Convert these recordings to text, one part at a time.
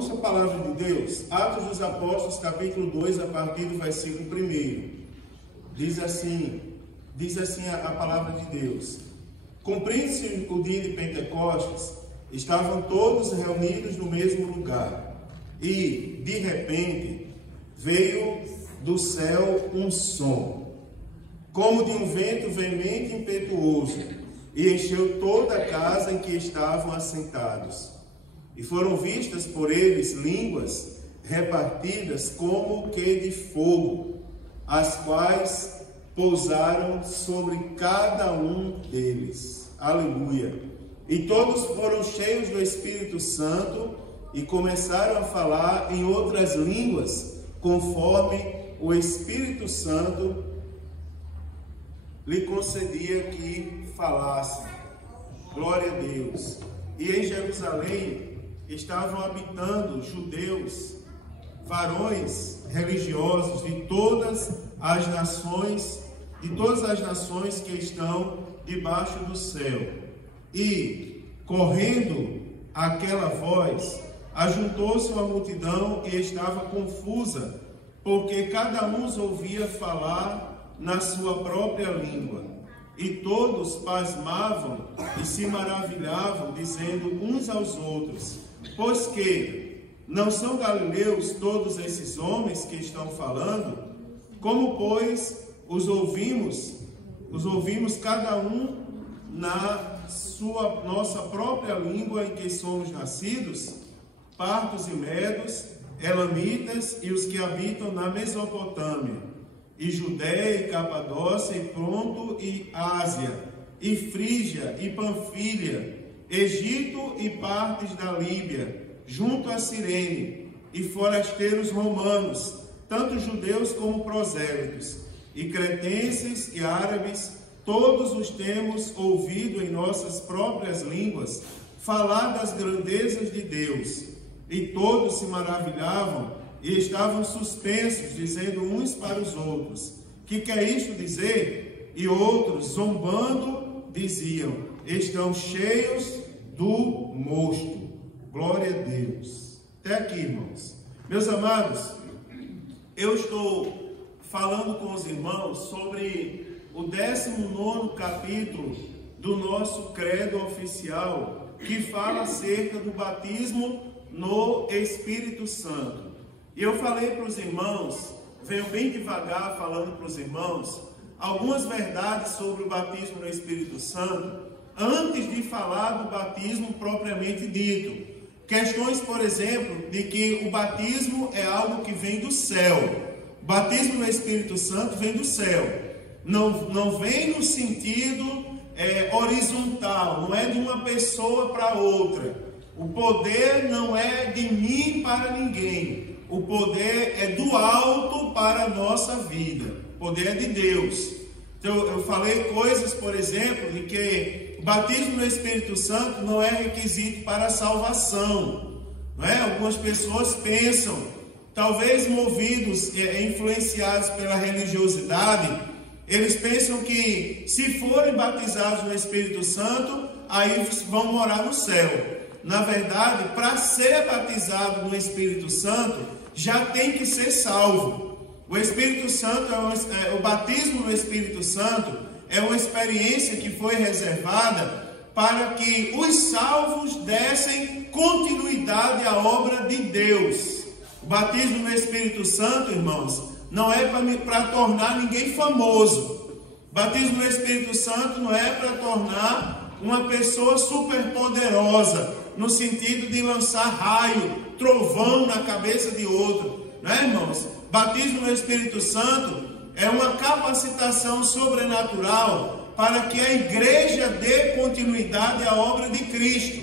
Vamos à palavra de Deus. Atos dos Apóstolos, capítulo 2, a partir do versículo 1. Diz assim a palavra de Deus. Cumprindo-se o dia de Pentecostes, estavam todos reunidos no mesmo lugar. E, de repente, veio do céu um som, como de um vento veemente e impetuoso, e encheu toda a casa em que estavam assentados. E foram vistas por eles línguas repartidas como que de fogo, as quais pousaram sobre cada um deles. Aleluia! E todos foram cheios do Espírito Santo e começaram a falar em outras línguas, conforme o Espírito Santo lhe concedia que falasse. Glória a Deus! E em Jerusalém estavam habitando judeus, varões religiosos de todas as nações que estão debaixo do céu. E, correndo aquela voz, ajuntou-se uma multidão e estava confusa, porque cada um os ouvia falar na sua própria língua. E todos pasmavam e se maravilhavam, dizendo uns aos outros: pois que não são galileus todos esses homens que estão falando? Como, pois, os ouvimos cada um na nossa própria língua em que somos nascidos? Partos e medos, elamitas e os que habitam na Mesopotâmia, e Judéia e Capadócia, e Ponto e Ásia, e Frígia e Panfilha, Egito e partes da Líbia, junto a Cirene, e forasteiros romanos, tanto judeus como prosélitos, e cretenses e árabes, todos os temos ouvido em nossas próprias línguas falar das grandezas de Deus. E todos se maravilhavam e estavam suspensos, dizendo uns para os outros: que quer isto dizer? E outros, zombando, diziam: estão cheios do mosto. Glória a Deus. Até aqui, irmãos. Meus amados, eu estou falando com os irmãos sobre o 19º capítulo do nosso credo oficial, que fala acerca do batismo no Espírito Santo. E eu falei para os irmãos, venho bem devagar falando para os irmãos, algumas verdades sobre o batismo no Espírito Santo, antes de falar do batismo propriamente dito. Questões, por exemplo, de que o batismo é algo que vem do céu. O batismo no Espírito Santo vem do céu. Não vem no sentido horizontal, não é de uma pessoa para outra. O poder não é de mim para ninguém. O poder é do alto para a nossa vida. O poder é de Deus. Então, eu falei coisas, por exemplo, de que o batismo no Espírito Santo não é requisito para a salvação. Não é? Algumas pessoas pensam, talvez movidos, influenciados pela religiosidade, eles pensam que se forem batizados no Espírito Santo, aí vão morar no céu. Na verdade, para ser batizado no Espírito Santo, já tem que ser salvo. O Espírito Santo, o batismo no Espírito Santo é uma experiência que foi reservada para que os salvos dessem continuidade à obra de Deus. O batismo no Espírito Santo, irmãos, não é para tornar ninguém famoso. O batismo no Espírito Santo não é para tornar uma pessoa superpoderosa, no sentido de lançar raio, trovão na cabeça de outro. Não é, irmãos? Batismo no Espírito Santo é uma capacitação sobrenatural para que a igreja dê continuidade à obra de Cristo.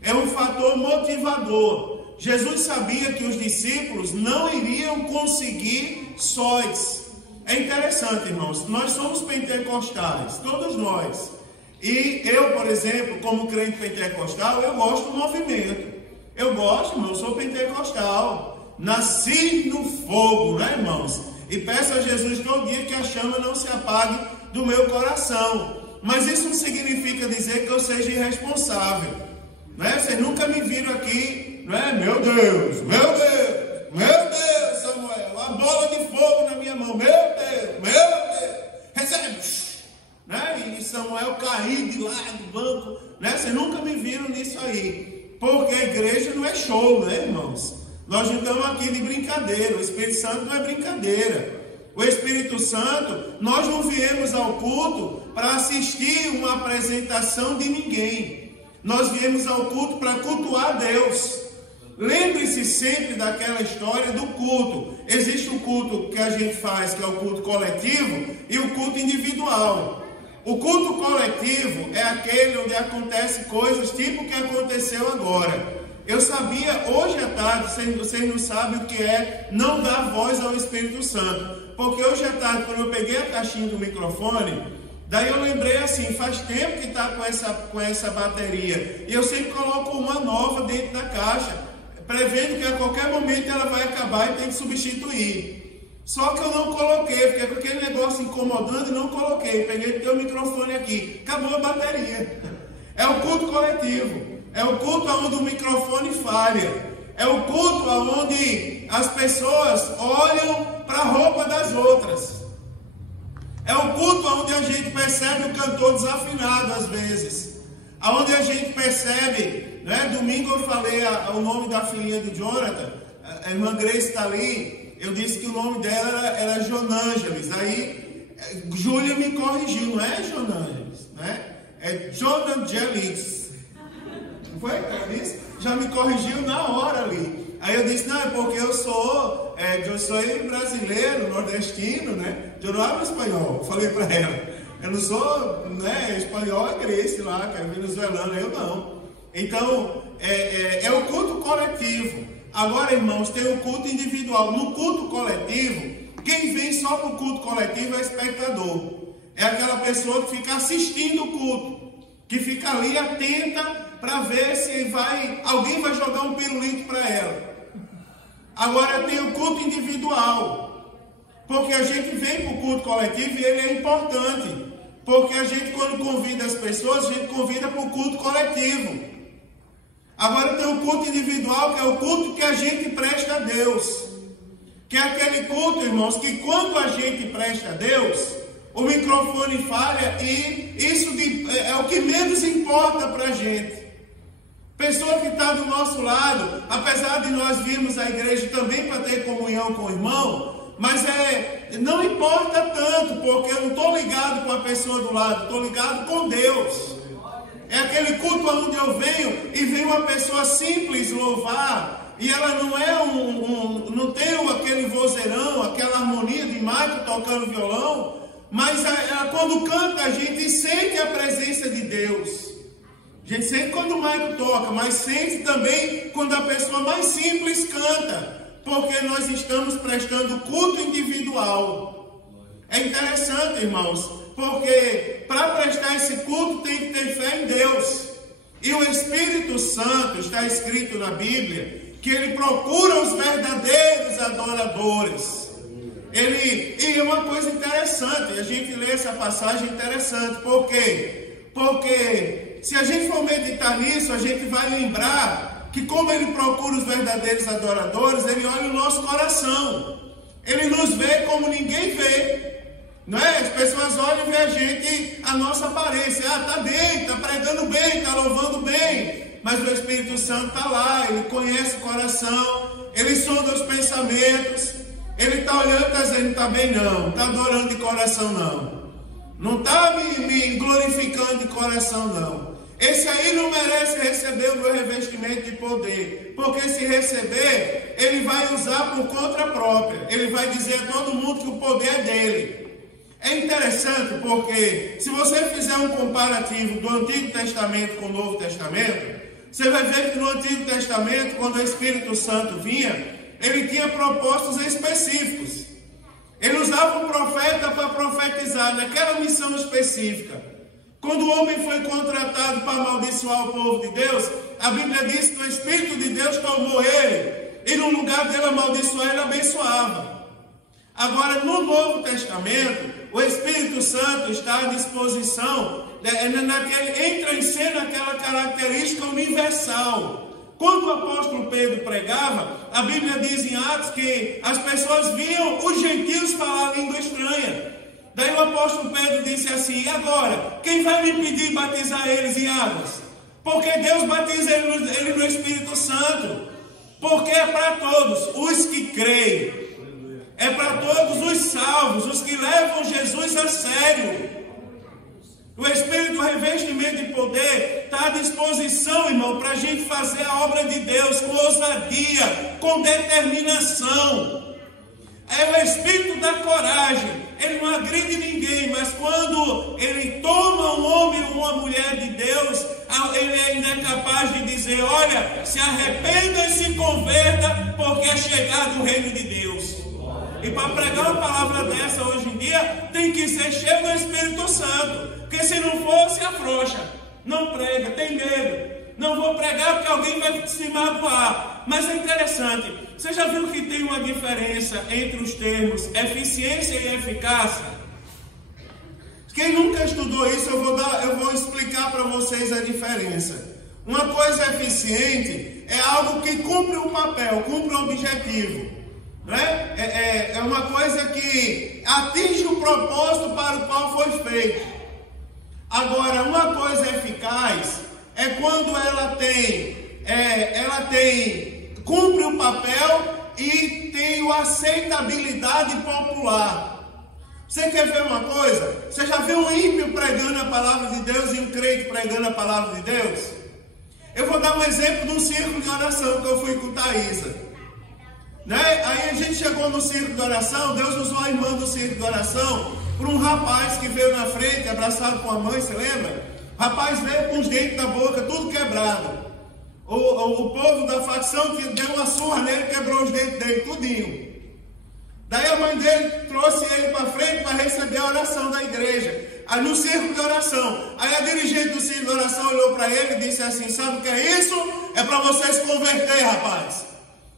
É um fator motivador. Jesus sabia que os discípulos não iriam conseguir sós. É interessante, irmãos, nós somos pentecostais, todos nós. E eu, por exemplo, como crente pentecostal, eu gosto do movimento. Eu gosto, irmão, eu sou pentecostal. Nasci no fogo, né, irmãos? E peço a Jesus todo dia que a chama não se apague do meu coração. Mas isso não significa dizer que eu seja irresponsável. Né? Vocês nunca me viram aqui não é? Meu Deus, Samuel, a bola de fogo na minha mão, meu Deus, recebe, né? E Samuel cair de lá do banco, né? Vocês nunca me viram nisso aí, porque a igreja não é show, né, irmãos? Nós não estamos aqui de brincadeira, o Espírito Santo não é brincadeira. O Espírito Santo, nós não viemos ao culto para assistir uma apresentação de ninguém. Nós viemos ao culto para cultuar Deus. Lembre-se sempre daquela história do culto. Existe o culto que a gente faz, que é o culto coletivo, e o culto individual. O culto coletivo é aquele onde acontecem coisas tipo o que aconteceu agora. Eu sabia hoje à tarde, vocês não sabem o que é não dar voz ao Espírito Santo. Porque hoje à tarde, quando eu peguei a caixinha do microfone, daí eu lembrei assim, faz tempo que está com essa bateria. E eu sempre coloco uma nova dentro da caixa, prevendo que a qualquer momento ela vai acabar e tem que substituir. Só que eu não coloquei, fiquei com aquele negócio incomodando e não coloquei. Peguei o teu microfone aqui, acabou a bateria. É o culto coletivo. É o culto onde o microfone falha. É o culto onde as pessoas olham para a roupa das outras. É o culto onde a gente percebe o cantor desafinado às vezes. Onde a gente percebe, né? Domingo eu falei o nome da filhinha do Jonathan, a irmã Grace está ali. Eu disse que o nome dela era Jonângeles. Aí Júlia me corrigiu, não é Jonângeles, né? É Jonângeles. Não foi? Ela disse? Já me corrigiu na hora ali. Aí eu disse, não, é porque eu sou brasileiro, nordestino, né? Eu não hablo espanhol. Falei para ela. Eu não sou, né? Espanhol é Grace lá, que é venezuelano, eu não. Então, é o culto coletivo. Agora, irmãos, tem o culto individual. No culto coletivo, quem vem só para o culto coletivo é espectador. É aquela pessoa que fica assistindo o culto, que fica ali atenta para ver se alguém vai jogar um pirulito para ela. Agora tem o culto individual, porque a gente vem para o culto coletivo e ele é importante, porque a gente, quando convida as pessoas, a gente convida para o culto coletivo. Agora tem o culto individual, que é o culto que a gente presta a Deus, que é aquele culto, irmãos, que quando a gente presta a Deus, o microfone falha e isso é o que menos importa para a gente. Pessoa que está do nosso lado, apesar de nós virmos à igreja também para ter comunhão com o irmão, mas não importa tanto, porque eu não estou ligado com a pessoa do lado, estou ligado com Deus. É aquele culto onde eu venho e vem uma pessoa simples louvar, e ela não é não tem aquele vozeirão, aquela harmonia de Mike tocando violão, mas ela, quando canta, a gente sente a presença de Deus. A gente sente quando o Maico toca, mas sente também quando a pessoa mais simples canta, porque nós estamos prestando culto individual. É interessante, irmãos, porque para prestar esse culto tem que ter fé em Deus. E o Espírito Santo, está escrito na Bíblia, que ele procura os verdadeiros adoradores. E é uma coisa interessante, a gente lê essa passagem interessante. Por quê? Porque se a gente for meditar nisso, a gente vai lembrar que como ele procura os verdadeiros adoradores, ele olha o nosso coração. Ele nos vê como ninguém vê. Não é? As pessoas olham e vê a gente, a nossa aparência. Está bem, está pregando bem, está louvando bem. Mas o Espírito Santo está lá, ele conhece o coração, ele sonda os pensamentos. Ele está olhando e está dizendo, não está bem não, está adorando de coração não. Não está me glorificando de coração não. Esse aí não merece receber o meu revestimento de poder. Porque se receber, ele vai usar por conta própria. Ele vai dizer a todo mundo que o poder é dele. É interessante porque se você fizer um comparativo do Antigo Testamento com o Novo Testamento, você vai ver que no Antigo Testamento, quando o Espírito Santo vinha, ele tinha propósitos específicos. Ele usava um profeta para profetizar naquela missão específica. Quando o homem foi contratado para amaldiçoar o povo de Deus, a Bíblia diz que o Espírito de Deus tomou ele e no lugar dele amaldiçoar, ele abençoava. Agora, no Novo Testamento, o Espírito Santo está à disposição, entra em cena aquela característica universal Quando o apóstolo Pedro pregava, a Bíblia diz em Atos que as pessoas viam os gentios falar língua estranha. Daí o apóstolo Pedro disse assim: e agora? Quem vai me pedir batizar eles em águas? Porque Deus batiza ele no Espírito Santo. Porque é para todos os que creem. É para todos os salvos, os que levam Jesus a sério. O Espírito, o revestimento de poder, está à disposição, irmão, para a gente fazer a obra de Deus com ousadia, com determinação. É o Espírito da coragem. Ele não agride ninguém, mas quando ele toma um homem ou uma mulher de Deus, ele ainda é capaz de dizer: olha, se arrependa e se converta, porque é chegado o reino de Deus. E para pregar uma palavra dessa hoje em dia, tem que ser cheio do Espírito Santo. Porque se não for, se afrouxa. Não prega, tem medo. Não vou pregar porque alguém vai se magoar. Mas é interessante. Você já viu que tem uma diferença entre os termos eficiência e eficácia? Quem nunca estudou isso, eu vou explicar para vocês a diferença. Uma coisa eficiente é algo que cumpre um papel, cumpre um objetivo. Né? É uma coisa que atinge o propósito para o qual foi feito. Agora, uma coisa eficaz é quando ela cumpre o papel e tem a aceitabilidade popular. Você quer ver uma coisa? Você já viu um ímpio pregando a palavra de Deus e um crente pregando a palavra de Deus? Eu vou dar um exemplo de um círculo de oração que eu fui com Thaisa. Né? Aí a gente chegou no círculo de oração, Deus usou a irmã do círculo de oração para um rapaz que veio na frente, abraçado com a mãe, você lembra? O rapaz veio com os dentes da boca, tudo quebrado. O povo da facção deu uma surra nele, quebrou os dentes dele, tudinho. Daí a mãe dele trouxe ele para frente para receber a oração da igreja. Aí no círculo de oração. Aí a dirigente do círculo de oração olhou para ele e disse assim: sabe o que é isso? É para você se converter, rapaz.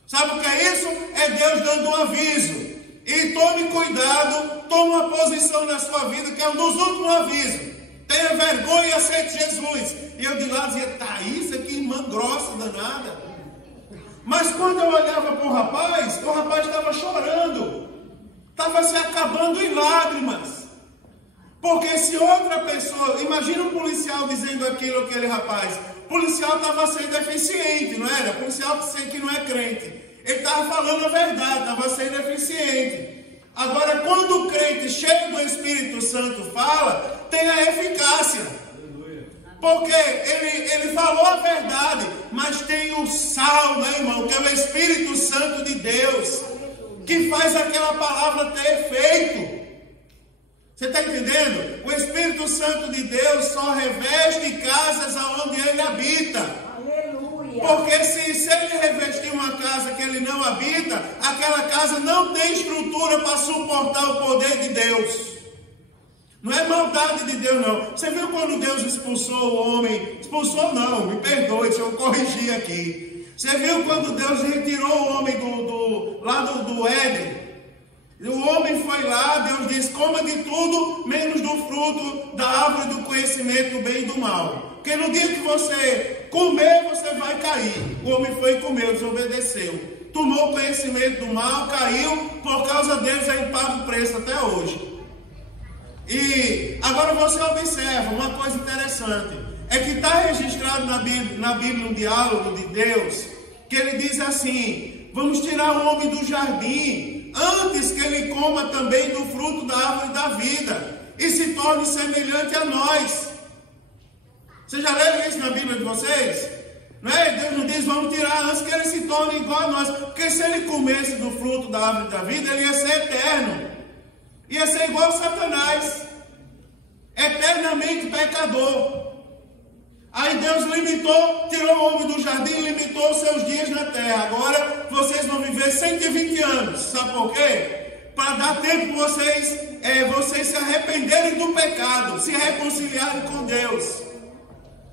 Sabe o que é isso? É Deus dando um aviso. E tome cuidado, tome uma posição na sua vida, que é um dos últimos avisos. Tenha vergonha e aceite Jesus. E eu de lá dizia: Thaisa, que irmã grossa, danada. Mas quando eu olhava para o rapaz estava chorando. Estava se acabando em lágrimas. Porque se outra pessoa, imagina um policial dizendo aquele rapaz. O policial estava sendo eficiente, não era? O policial que não é crente. Ele estava falando a verdade, estava sendo eficiente. Agora, quando o crente cheio do Espírito Santo fala, tem a eficácia. Porque ele falou a verdade, mas tem o sal, né, irmão? Que é o Espírito Santo de Deus, que faz aquela palavra ter efeito. Você está entendendo? O Espírito Santo de Deus só reveste casas aonde ele habita. Porque se ele revestir uma casa que ele não habita, aquela casa não tem estrutura para suportar o poder de Deus. Não é maldade de Deus, não. Você viu quando Deus expulsou o homem? Expulsou não, me perdoe, deixa eu corrigir aqui. Você viu quando Deus retirou o homem do Éden? O homem foi lá, Deus disse: coma de tudo, menos do fruto da árvore do conhecimento do bem e do mal. Porque no dia que você comer, você vai cair. O homem foi e comeu, desobedeceu. Tomou conhecimento do mal, caiu, por causa deles ele paga o preço até hoje. E agora você observa uma coisa interessante. É que está registrado na Bíblia um diálogo de Deus, que ele diz assim: vamos tirar o homem do jardim, antes que ele coma também do fruto da árvore da vida, e se torne semelhante a nós. Vocês já leram isso na Bíblia de vocês? Não é? Deus não diz: vamos tirar antes que ele se torne igual a nós. Porque se ele comesse do fruto da árvore da vida, ele ia ser eterno. Ia ser igual a Satanás, eternamente pecador. Aí Deus tirou o homem do jardim e limitou os seus dias na terra. Agora vocês vão viver 120 anos. Sabe por quê? Para dar tempo vocês se arrependerem do pecado, se reconciliarem com Deus.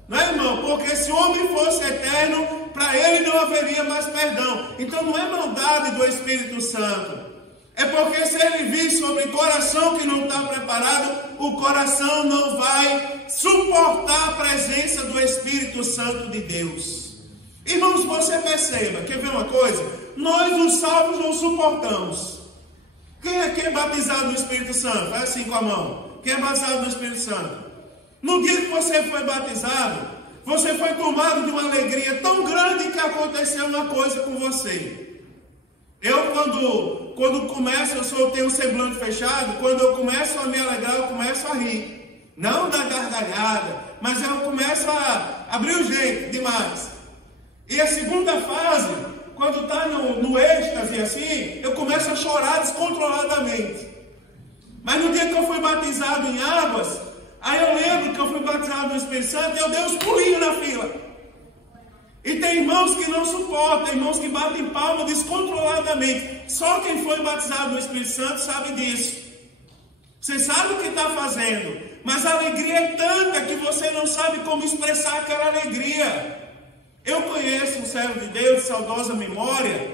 Não é, irmão? Porque se o homem fosse eterno, para ele não haveria mais perdão. Então não é maldade do Espírito Santo. É porque se ele vir sobre coração que não está preparado, o coração não vai suportar a presença do Espírito Santo de Deus. Irmãos, você perceba, quer ver uma coisa? Nós, os salvos, não suportamos. Quem aqui é batizado no Espírito Santo? Faz assim com a mão. Quem é batizado no Espírito Santo? No dia que você foi batizado, você foi tomado de uma alegria tão grande que aconteceu uma coisa com você. Eu, quando começo, eu tenho o semblante fechado, quando eu começo a me alegrar, eu começo a rir. Não da gargalhada, mas eu começo a abrir o jeito demais. E a segunda fase, quando está no êxtase assim, eu começo a chorar descontroladamente. Mas no dia que eu fui batizado em águas, aí eu lembro que eu fui batizado no Espírito Santo e eu dei uns pulinhos na fila. E tem irmãos que não suportam, irmãos que batem palma descontroladamente. Só quem foi batizado no Espírito Santo sabe disso. Você sabe o que está fazendo, mas a alegria é tanta que você não sabe como expressar aquela alegria. Eu conheço um servo de Deus de saudosa memória,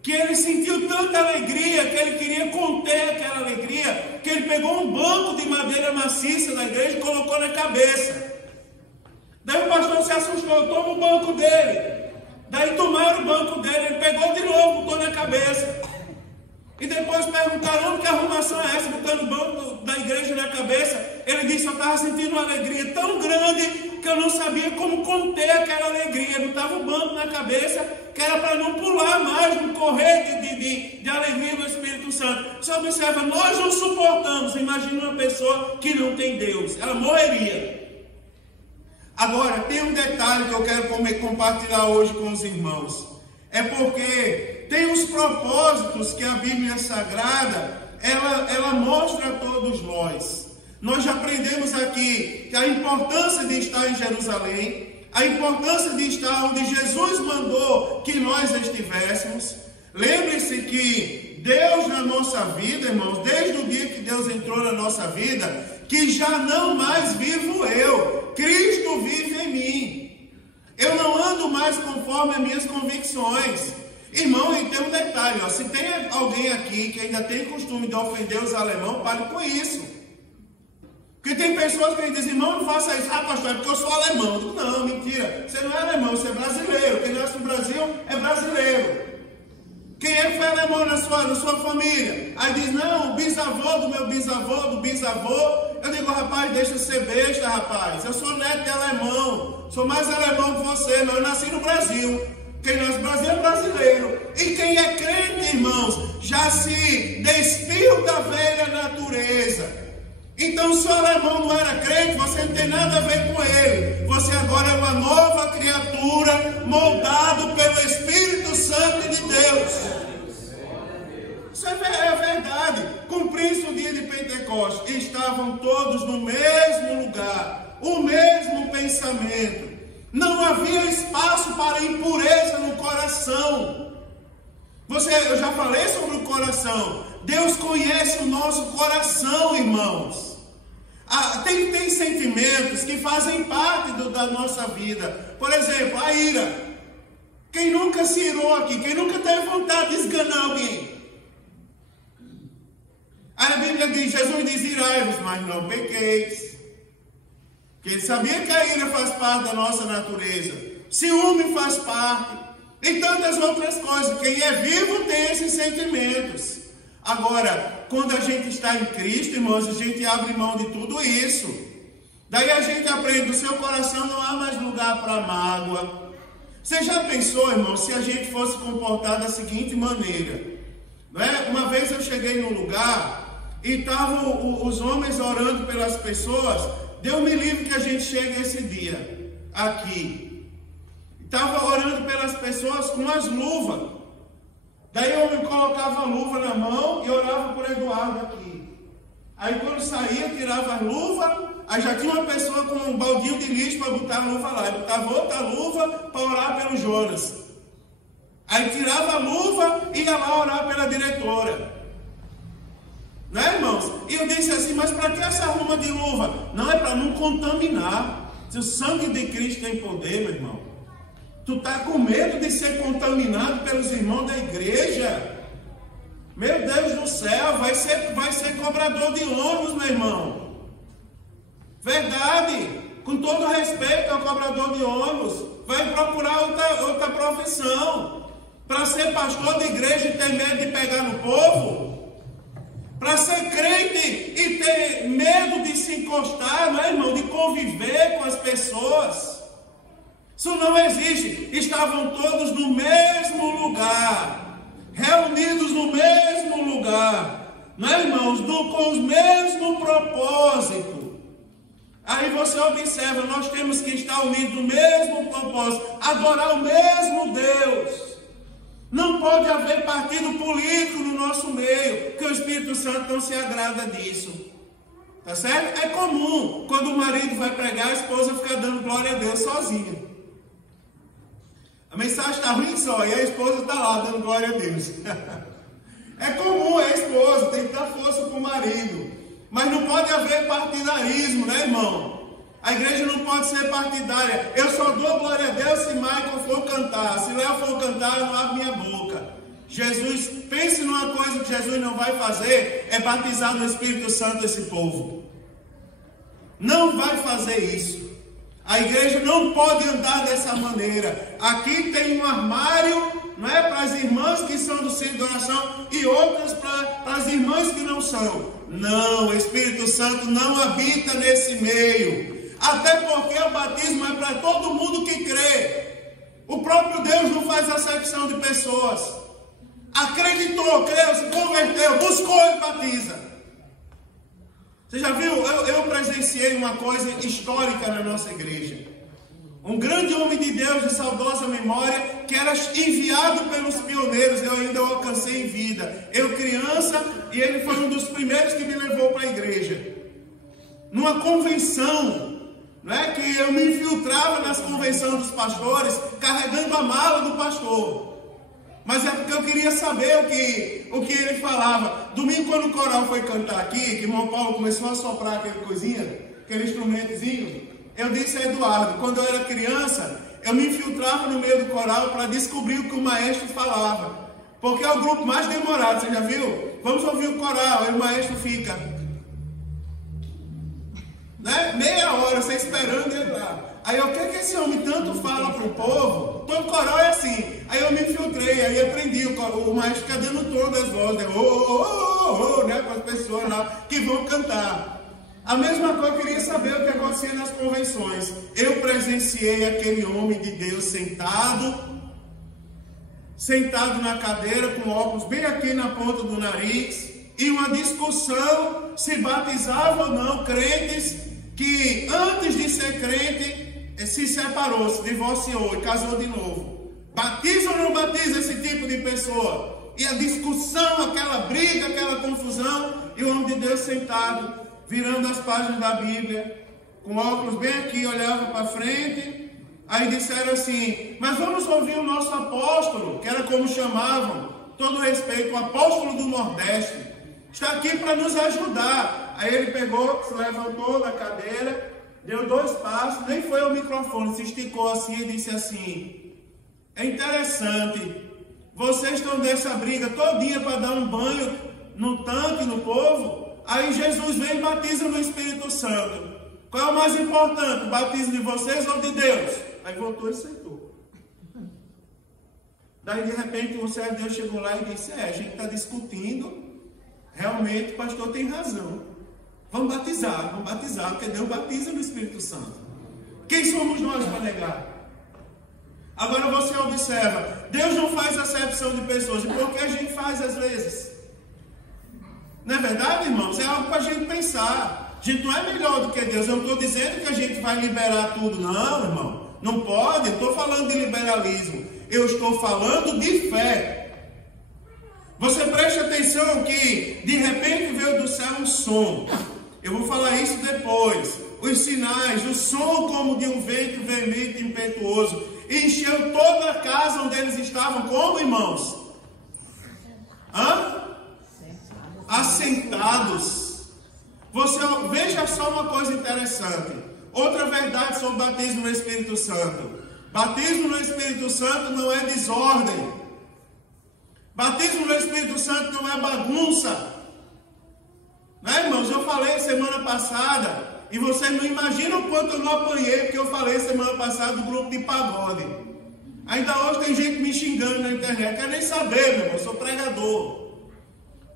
que ele sentiu tanta alegria, que ele queria conter aquela alegria, que ele pegou um banco de madeira maciça da igreja e colocou na cabeça. Daí o pastor se assustou, toma o banco dele. Daí tomaram o banco dele, ele pegou de novo, botou na cabeça. E depois perguntaram, onde que arrumação é essa, botando o banco da igreja na cabeça? Ele disse, eu estava sentindo uma alegria tão grande que eu não sabia como conter aquela alegria. Eu botava o banco na cabeça, que era para não pular mais, não correr de alegria do Espírito Santo. Você observa, nós não suportamos. Imagina uma pessoa que não tem Deus, ela morreria. Agora, tem um detalhe que eu quero compartilhar hoje com os irmãos. É porque tem os propósitos que a Bíblia Sagrada, ela mostra a todos nós. Nós já aprendemos aqui que a importância de estar em Jerusalém, a importância de estar onde Jesus mandou que nós estivéssemos. Lembre-se que Deus na nossa vida, irmãos, desde o dia que Deus entrou na nossa vida, que já não mais vivo eu, Cristo vive em mim. Eu não ando mais conforme as minhas convicções. Irmão, e tem um detalhe, ó, se tem alguém aqui que ainda tem costume de ofender os alemãos, pare com isso. Porque tem pessoas que dizem, irmão, não faça isso. Ah, pastor, é porque eu sou alemão. Eu digo, não, mentira. Você não é alemão, você é brasileiro. Quem nasce no Brasil é brasileiro. Quem é que foi alemão na sua família? Aí diz, não, o bisavô do meu bisavô, do bisavô. Eu digo, rapaz, deixa de ser besta, rapaz. Eu sou neto de alemão. Sou mais alemão que você, mas eu nasci no Brasil. Quem nasce no Brasil é brasileiro. E quem é crente, irmãos, já se despiu da velha natureza. Então, se o alemão não era crente, você não tem nada a ver com ele. Você agora é uma nova criatura, moldado pelo Espírito Santo de Deus. Isso é verdade. Cumpriu-se o dia de Pentecostes. Estavam todos no mesmo lugar, o mesmo pensamento. Não havia espaço para impureza no coração. Eu já falei sobre o coração. Deus conhece o nosso coração, irmãos. Tem sentimentos que fazem parte da nossa vida. Por exemplo, a ira. Quem nunca se irou aqui? Quem nunca teve vontade de esganar alguém? A Bíblia diz, Jesus diz, irai-vos, mas não pequeis. Porque ele sabia que a ira faz parte da nossa natureza. Ciúme faz parte. E tantas outras coisas. Quem é vivo tem esses sentimentos. Agora, quando a gente está em Cristo, irmãos, a gente abre mão de tudo isso. Daí a gente aprende, no seu coração não há mais lugar para mágoa. Você já pensou, irmão, se a gente fosse comportar da seguinte maneira? Não é? Uma vez eu cheguei num lugar e estavam os homens orando pelas pessoas. Deus me livre que a gente chegue esse dia aqui. Estava orando pelas pessoas com as luvas. Daí eu me colocava a luva na mão e orava por Eduardo aqui. Aí quando saía, tirava a luva, aí já tinha uma pessoa com um baldinho de lixo para botar a luva lá. Eu botava outra luva para orar pelo Jonas. Aí tirava a luva e ia lá orar pela diretora. Não é, irmãos? E eu disse assim, mas para que essa arruma de luva? Não, é para não contaminar. Se o sangue de Cristo tem poder, meu irmão. Tu está com medo de ser contaminado pelos irmãos da igreja? Meu Deus do céu, vai ser cobrador de ônibus, meu irmão. Verdade. com todo respeito ao cobrador de ônibus, vai procurar outra profissão. Para ser pastor de igreja e ter medo de pegar no povo? Para ser crente e ter medo de se encostar, não é, irmão? De conviver com as pessoas? Isso não existe. Estavam todos no mesmo lugar, reunidos no mesmo lugar, não é, irmãos? Com o mesmo propósito. Aí você observa, nós temos que estar unidos no mesmo propósito, adorar o mesmo Deus. Não pode haver partido político no nosso meio, que o Espírito Santo não se agrada disso. Tá certo? É comum, quando o marido vai pregar, a esposa fica dando glória a Deus sozinha. A mensagem está ruim só, e a esposa está lá dando glória a Deus. É comum, é a esposa, tem que dar força para o marido. Mas não pode haver partidarismo, né, irmão? A igreja não pode ser partidária. Eu só dou glória a Deus se Michael for cantar. Se Léo for cantar, eu não abro minha boca. Jesus, pense numa coisa que Jesus não vai fazer, é batizar no Espírito Santo esse povo. Não vai fazer isso. A igreja não pode andar dessa maneira. Aqui tem um armário, não é, para as irmãs que são do centro de oração e outras para as irmãs que não são. Não, o Espírito Santo não habita nesse meio. Até porque o batismo é para todo mundo que crê. O próprio Deus não faz acepção de pessoas. Acreditou, creu, se converteu, buscou e batiza. Você já viu? Eu presenciei uma coisa histórica na nossa igreja. Um grande homem de Deus de saudosa memória, que era enviado pelos pioneiros, eu ainda o alcancei em vida. Eu criança, e ele foi um dos primeiros que me levou para a igreja. Numa convenção, não é, que eu me infiltrava nas convenções dos pastores, carregando a mala do pastor. Mas é porque eu queria saber o que ele falava. Domingo, quando o coral foi cantar aqui, que o irmão Paulo começou a soprar aquele coisinha, aquele instrumentozinho, eu disse a Eduardo, quando eu era criança, eu me infiltrava no meio do coral para descobrir o que o maestro falava. Porque é o grupo mais demorado, você já viu? Vamos ouvir o coral, aí o maestro fica, né, meia hora, você esperando ele lá. Aí o que esse homem tanto fala para o povo? Todo coral é assim. Aí eu me infiltrei, aí aprendi. O maestro fica dando tom das vozes, né, para as pessoas lá que vão cantar. A mesma coisa, eu queria saber o que acontecia nas convenções. Eu presenciei aquele homem de Deus sentado na cadeira, com óculos bem aqui na ponta do nariz, e uma discussão se batizava ou não crentes que antes de ser crente se separou, se divorciou e casou de novo. Batiza ou não batiza esse tipo de pessoa? E a discussão, aquela briga, aquela confusão, e o homem de Deus sentado, virando as páginas da Bíblia, com óculos bem aqui, olhava para frente. Aí disseram assim, mas vamos ouvir o nosso apóstolo, que era como chamavam, todo respeito, o apóstolo do Nordeste, está aqui para nos ajudar. Aí ele pegou, se levantou da cadeira, deu 2 passos, nem foi ao microfone, se esticou assim e disse assim, é interessante, vocês estão dessa briga todinha para dar um banho no tanque, no povo, aí Jesus vem e batiza no Espírito Santo. Qual é o mais importante, o batismo de vocês ou de Deus? Aí voltou e sentou. Daí de repente o servo de Deus chegou lá e disse, a gente está discutindo, realmente o pastor tem razão. Vamos batizar, porque Deus batiza no Espírito Santo. Quem somos nós para negar? Agora você observa, Deus não faz acepção de pessoas, e por que a gente faz às vezes? Não é verdade, irmãos? É algo para a gente pensar. A gente não é melhor do que Deus. Eu não estou dizendo que a gente vai liberar tudo, não, irmão. Não pode, eu estou falando de liberalismo. Eu estou falando de fé. Você preste atenção que de repente veio do céu um som. Eu vou falar isso depois. Os sinais, o som como de um vento veemente e impetuoso. Encheu toda a casa onde eles estavam. Como, irmãos? Assentados. Você veja só uma coisa interessante. Outra verdade sobre o batismo no Espírito Santo. Batismo no Espírito Santo não é desordem. Batismo no Espírito Santo não é bagunça. Né, irmãos? Eu falei semana passada, E vocês não imaginam o quanto eu não apanhei, porque eu falei semana passada do grupo de pagode. Ainda hoje tem gente me xingando na internet. Quer nem saber, meu irmão, eu sou pregador.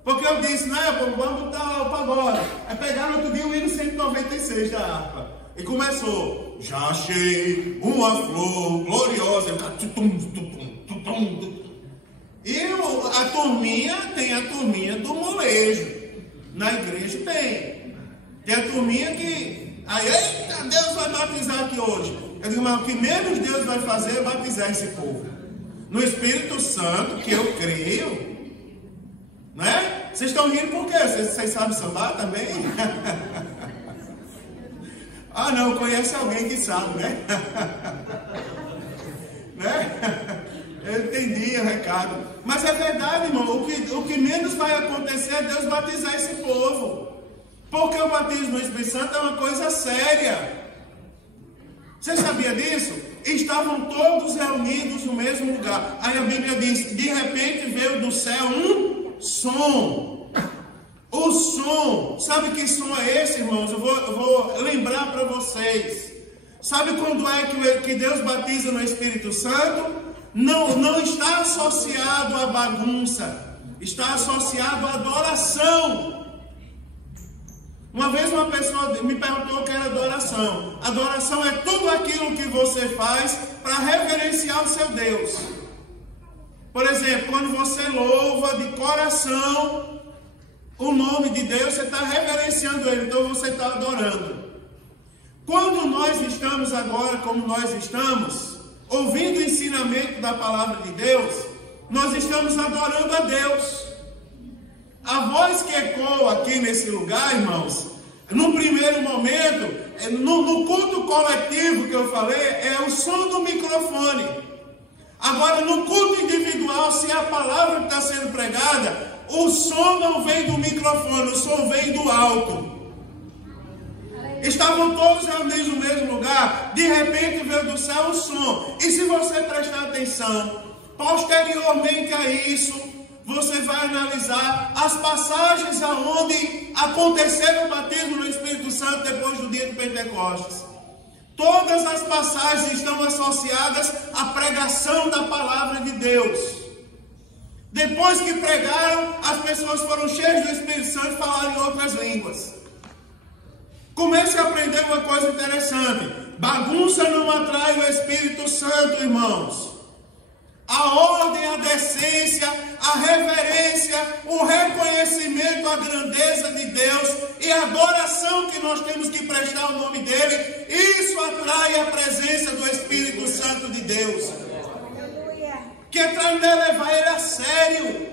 Porque eu disse, né, vamos botar o pagode. Aí pegaram outro dia o hino 196 da harpa. E começou. Já achei uma flor gloriosa. E a turminha tem a turminha do molejo. Na igreja tem. Tem a turminha que... Aí, eita, Deus vai batizar aqui hoje. Eu digo, mas o que menos Deus vai fazer é batizar esse povo. No Espírito Santo, que eu creio. Né? Vocês estão rindo por quê? Vocês sabem sambar também? Ah, não, conhece alguém que sabe, né? Né? Eu entendi o recado. Mas é verdade, irmão. O que menos vai acontecer é Deus batizar esse povo. Porque o batismo no Espírito Santo é uma coisa séria. Você sabia disso? Estavam todos reunidos no mesmo lugar. Aí a Bíblia diz, de repente veio do céu um som. O som. Sabe que som é esse, irmãos? Eu vou lembrar para vocês. Sabe quando é que Deus batiza no Espírito Santo? Não está associado à bagunça. Está associado à adoração. Uma vez uma pessoa me perguntou o que era adoração. Adoração é tudo aquilo que você faz para reverenciar o seu Deus. Por exemplo, quando você louva de coração o nome de Deus, você está reverenciando Ele, então você está adorando. Quando nós estamos agora, como nós estamos, ouvindo o ensinamento da palavra de Deus, nós estamos adorando a Deus. A voz que ecoa aqui nesse lugar, irmãos, no primeiro momento, no culto coletivo que eu falei, é o som do microfone. Agora, no culto individual, se a palavra está sendo pregada, o som não vem do microfone, o som vem do alto. Estavam todos reunidos no mesmo lugar, de repente veio do céu o som. E se você prestar atenção, posteriormente a isso, você vai analisar as passagens aonde aconteceu o batismo no Espírito Santo depois do dia de Pentecostes. Todas as passagens estão associadas à pregação da palavra de Deus. Depois que pregaram, as pessoas foram cheias do Espírito Santo e falaram em outras línguas. Comece a aprender uma coisa interessante. Bagunça não atrai o Espírito Santo, irmãos. A ordem, a decência, a reverência, o reconhecimento, a grandeza de Deus e a adoração que nós temos que prestar ao nome dele, isso atrai a presença do Espírito Santo de Deus. Que é para levar ele a sério.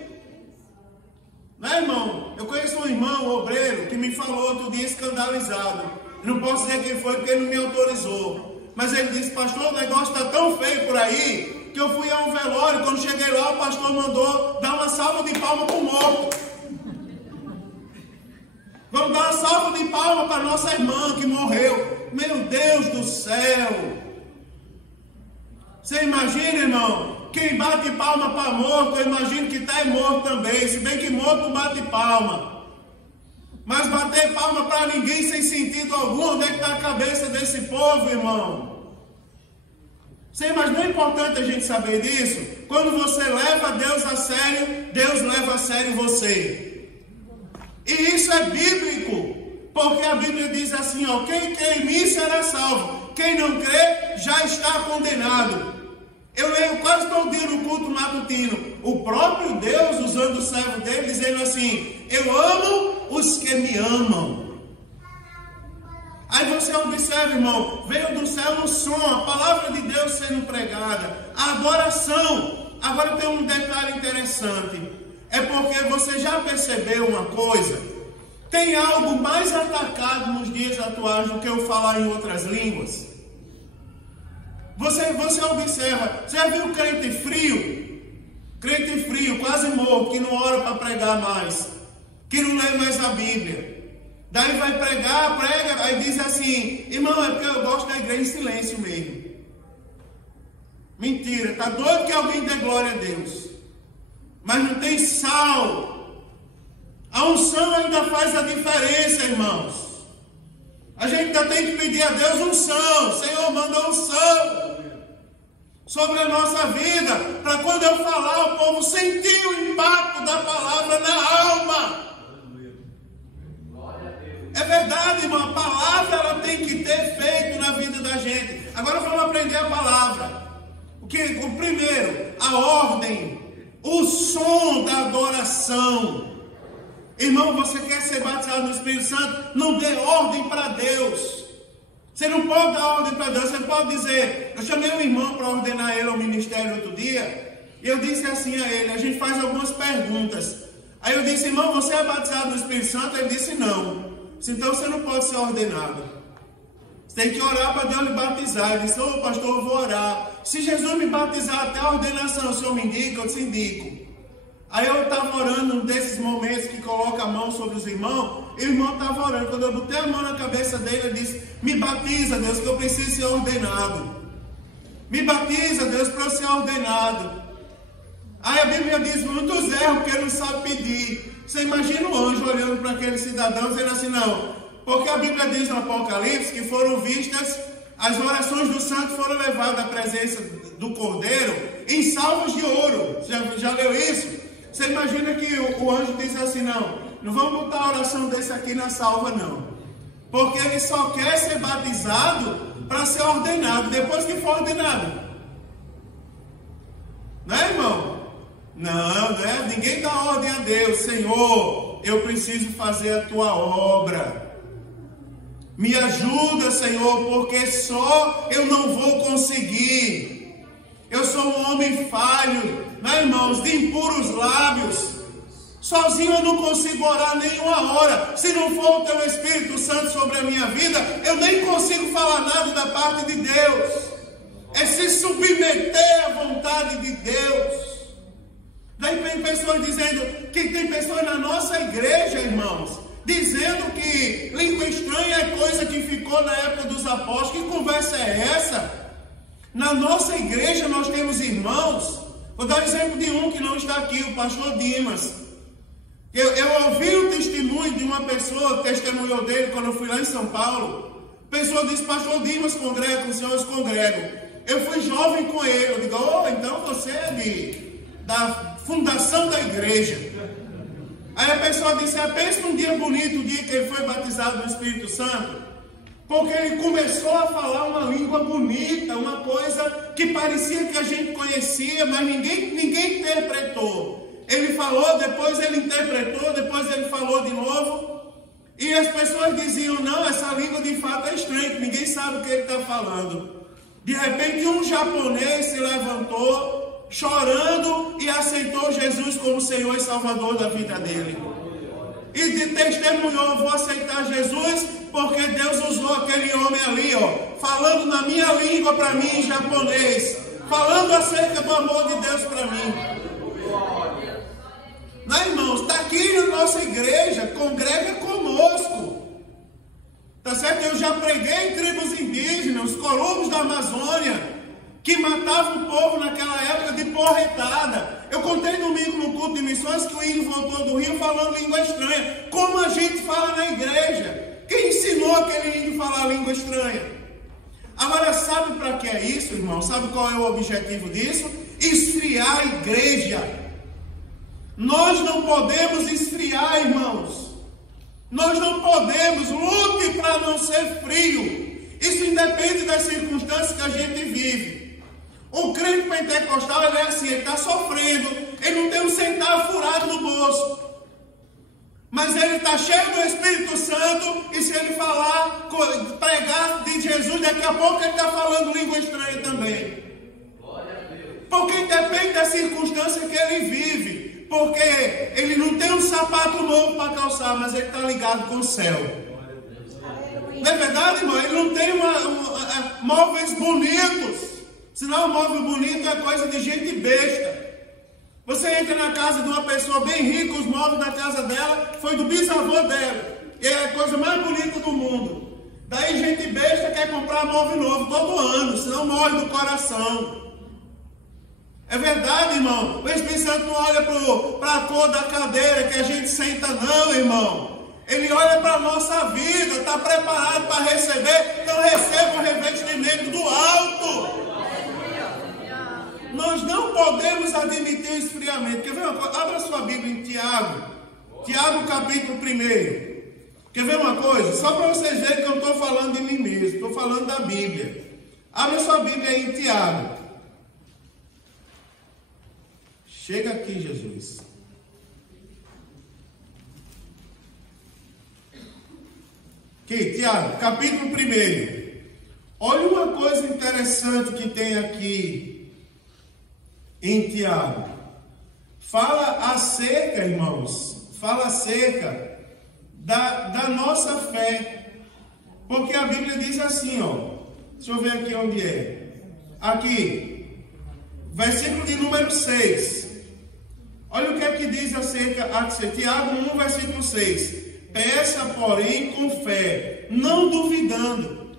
Não é, irmão? Eu conheço um irmão, um obreiro, que me falou outro dia escandalizado. Não posso dizer quem foi porque ele não me autorizou. Mas ele disse, pastor, o negócio está tão feio por aí, que eu fui a um velório, quando cheguei lá, o pastor mandou dar uma salva de palmas para o morto. Vamos dar uma salva de palmas para nossa irmã que morreu. Meu Deus do céu! Você imagina, irmão? Quem bate palma para morto, eu imagino que está morto também. Se bem que morto não bate palma. Mas bater palma para ninguém sem sentido algum, onde é que está a cabeça desse povo, irmão? Sim, mas não é importante a gente saber disso. Quando você leva Deus a sério, Deus leva a sério você. E isso é bíblico. Porque a Bíblia diz assim, ó, quem crê em mim será salvo. Quem não crê já está condenado. Eu leio quase todo dia no culto matutino. O próprio Deus usando o servo dele, dizendo assim, eu amo os que me amam. Aí você observa, irmão, veio do céu o som, a palavra de Deus sendo pregada, a adoração. Agora tem um detalhe interessante, é porque você já percebeu uma coisa, tem algo mais atacado nos dias atuais do que eu falar em outras línguas. Você observa, você já viu crente frio? Crente frio, quase morto, que não ora para pregar mais, que não lê mais a Bíblia. Daí vai pregar, prega, aí diz assim, irmão, é porque eu gosto da igreja em silêncio mesmo. Mentira, está doido que alguém dê glória a Deus. Mas não tem sal. A unção ainda faz a diferença, irmãos. A gente ainda tem que pedir a Deus unção. Senhor, manda unção sobre a nossa vida, para quando eu falar, o povo sentir o impacto da palavra na alma. É verdade, irmão, a palavra ela tem que ter efeito na vida da gente. Agora vamos aprender a palavra. O primeiro, a ordem, o som da adoração. Irmão, você quer ser batizado no Espírito Santo? Não dê ordem para Deus. Você não pode dar ordem para Deus. Você pode dizer, eu chamei um irmão para ordenar ele ao ministério outro dia, e eu disse assim a ele, a gente faz algumas perguntas. Aí eu disse, irmão, você é batizado no Espírito Santo? Ele disse, não. Então você não pode ser ordenado. Você tem que orar para Deus lhe batizar. Ele disse, ô pastor, eu vou orar. Se Jesus me batizar até a ordenação, o senhor me indica? Eu te indico. Aí eu estava orando, um desses momentos que coloca a mão sobre os irmãos, e o irmão estava orando. Quando eu botei a mão na cabeça dele, ele disse, me batiza, Deus, que eu preciso ser ordenado. Me batiza, Deus, para eu ser ordenado. Aí a Bíblia diz, muitos erram porque não sabe pedir. Você imagina o anjo olhando para aquele cidadão, dizendo assim, não, porque a Bíblia diz no Apocalipse que foram vistas, as orações do santo foram levadas à presença do Cordeiro em salvas de ouro. Já leu isso? Você imagina que o anjo diz assim, não vamos botar a oração desse aqui na salva, não. Porque ele só quer ser batizado para ser ordenado, depois que for ordenado. Não é, irmão? Não, né? Ninguém dá ordem a Deus. Senhor, eu preciso fazer a tua obra. Me ajuda, Senhor, porque só eu não vou conseguir. Eu sou um homem falho, né, irmãos, de impuros lábios. Sozinho eu não consigo orar nenhuma hora. Se não for o teu Espírito Santo sobre a minha vida, eu nem consigo falar nada da parte de Deus. É se submeter à vontade de Deus. Daí tem pessoas dizendo, que tem pessoas na nossa igreja, irmãos, dizendo que língua estranha é coisa que ficou na época dos apóstolos. Que conversa é essa? Na nossa igreja nós temos irmãos, vou dar exemplo de um que não está aqui, o pastor Dimas. Eu ouvi o testemunho de uma pessoa que testemunhou dele quando eu fui lá em São Paulo. A pessoa disse, pastor Dimas congrega com os senhores, congrego. Eu fui jovem com ele, eu digo, então você é da fundação da igreja. Aí a pessoa disse, pensa num dia bonito, o dia que ele foi batizado no Espírito Santo, porque ele começou a falar uma língua bonita, uma coisa que parecia que a gente conhecia, mas ninguém interpretou. Ele falou, depois ele interpretou, depois ele falou de novo, e as pessoas diziam, não, essa língua de fato é estranha, ninguém sabe o que ele está falando. De repente um japonês se levantou, chorando, e aceitou Jesus como Senhor e Salvador da vida dele. E testemunhou, vou aceitar Jesus, porque Deus usou aquele homem ali, falando na minha língua para mim em japonês, falando acerca do amor de Deus para mim. Não, irmãos, está aqui na nossa igreja, congrega conosco. Tá certo? Eu já preguei em tribos indígenas, os colonos da Amazônia, que matavam o povo naquela época de porretada. Eu contei domingo no culto de missões que o índio voltou do Rio falando língua estranha. Como a gente fala na igreja? Quem ensinou aquele índio a falar língua estranha? Agora, sabe para que é isso, irmão? Sabe qual é o objetivo disso? Esfriar a igreja. Nós não podemos esfriar, irmãos. Nós não podemos. Lute para não ser frio. Isso independe das circunstâncias que a gente vive. O crente pentecostal, ele é assim, ele está sofrendo, ele não tem um centavo furado no bolso, mas ele está cheio do Espírito Santo, e se ele falar, pregar de Jesus, daqui a pouco ele está falando língua estranha também. Porque depende da circunstância que ele vive, porque ele não tem um sapato novo para calçar, mas ele está ligado com o céu. Não é verdade, irmão? Ele não tem móveis bonitos. Senão o móvel bonito é coisa de gente besta. Você entra na casa de uma pessoa bem rica, os móveis da casa dela foi do bisavô dela. E é a coisa mais bonita do mundo. Daí gente besta quer comprar móvel novo todo ano, senão morre do coração. É verdade, irmão. O Espírito Santo não olha para a cor da cadeira que a gente senta, não, irmão. Ele olha para a nossa vida, está preparado para receber, então receba o revestimento do alto. Nós não podemos admitir o esfriamento. Quer ver uma coisa? Abra sua Bíblia em Tiago. Tiago capítulo 1. Quer ver uma coisa? Só para vocês verem que eu estou falando de mim mesmo. Estou falando da Bíblia. Abra sua Bíblia aí em Tiago. Chega aqui, Jesus. Aqui, Tiago, capítulo 1. Olha uma coisa interessante que tem aqui em Tiago. Fala acerca, irmãos, fala acerca da nossa fé. Porque a Bíblia diz assim, ó. Deixa eu ver aqui onde é. Aqui, versículo de número 6. Olha o que é que diz acerca, Tiago 1, versículo 6. Peça, porém, com fé, não duvidando.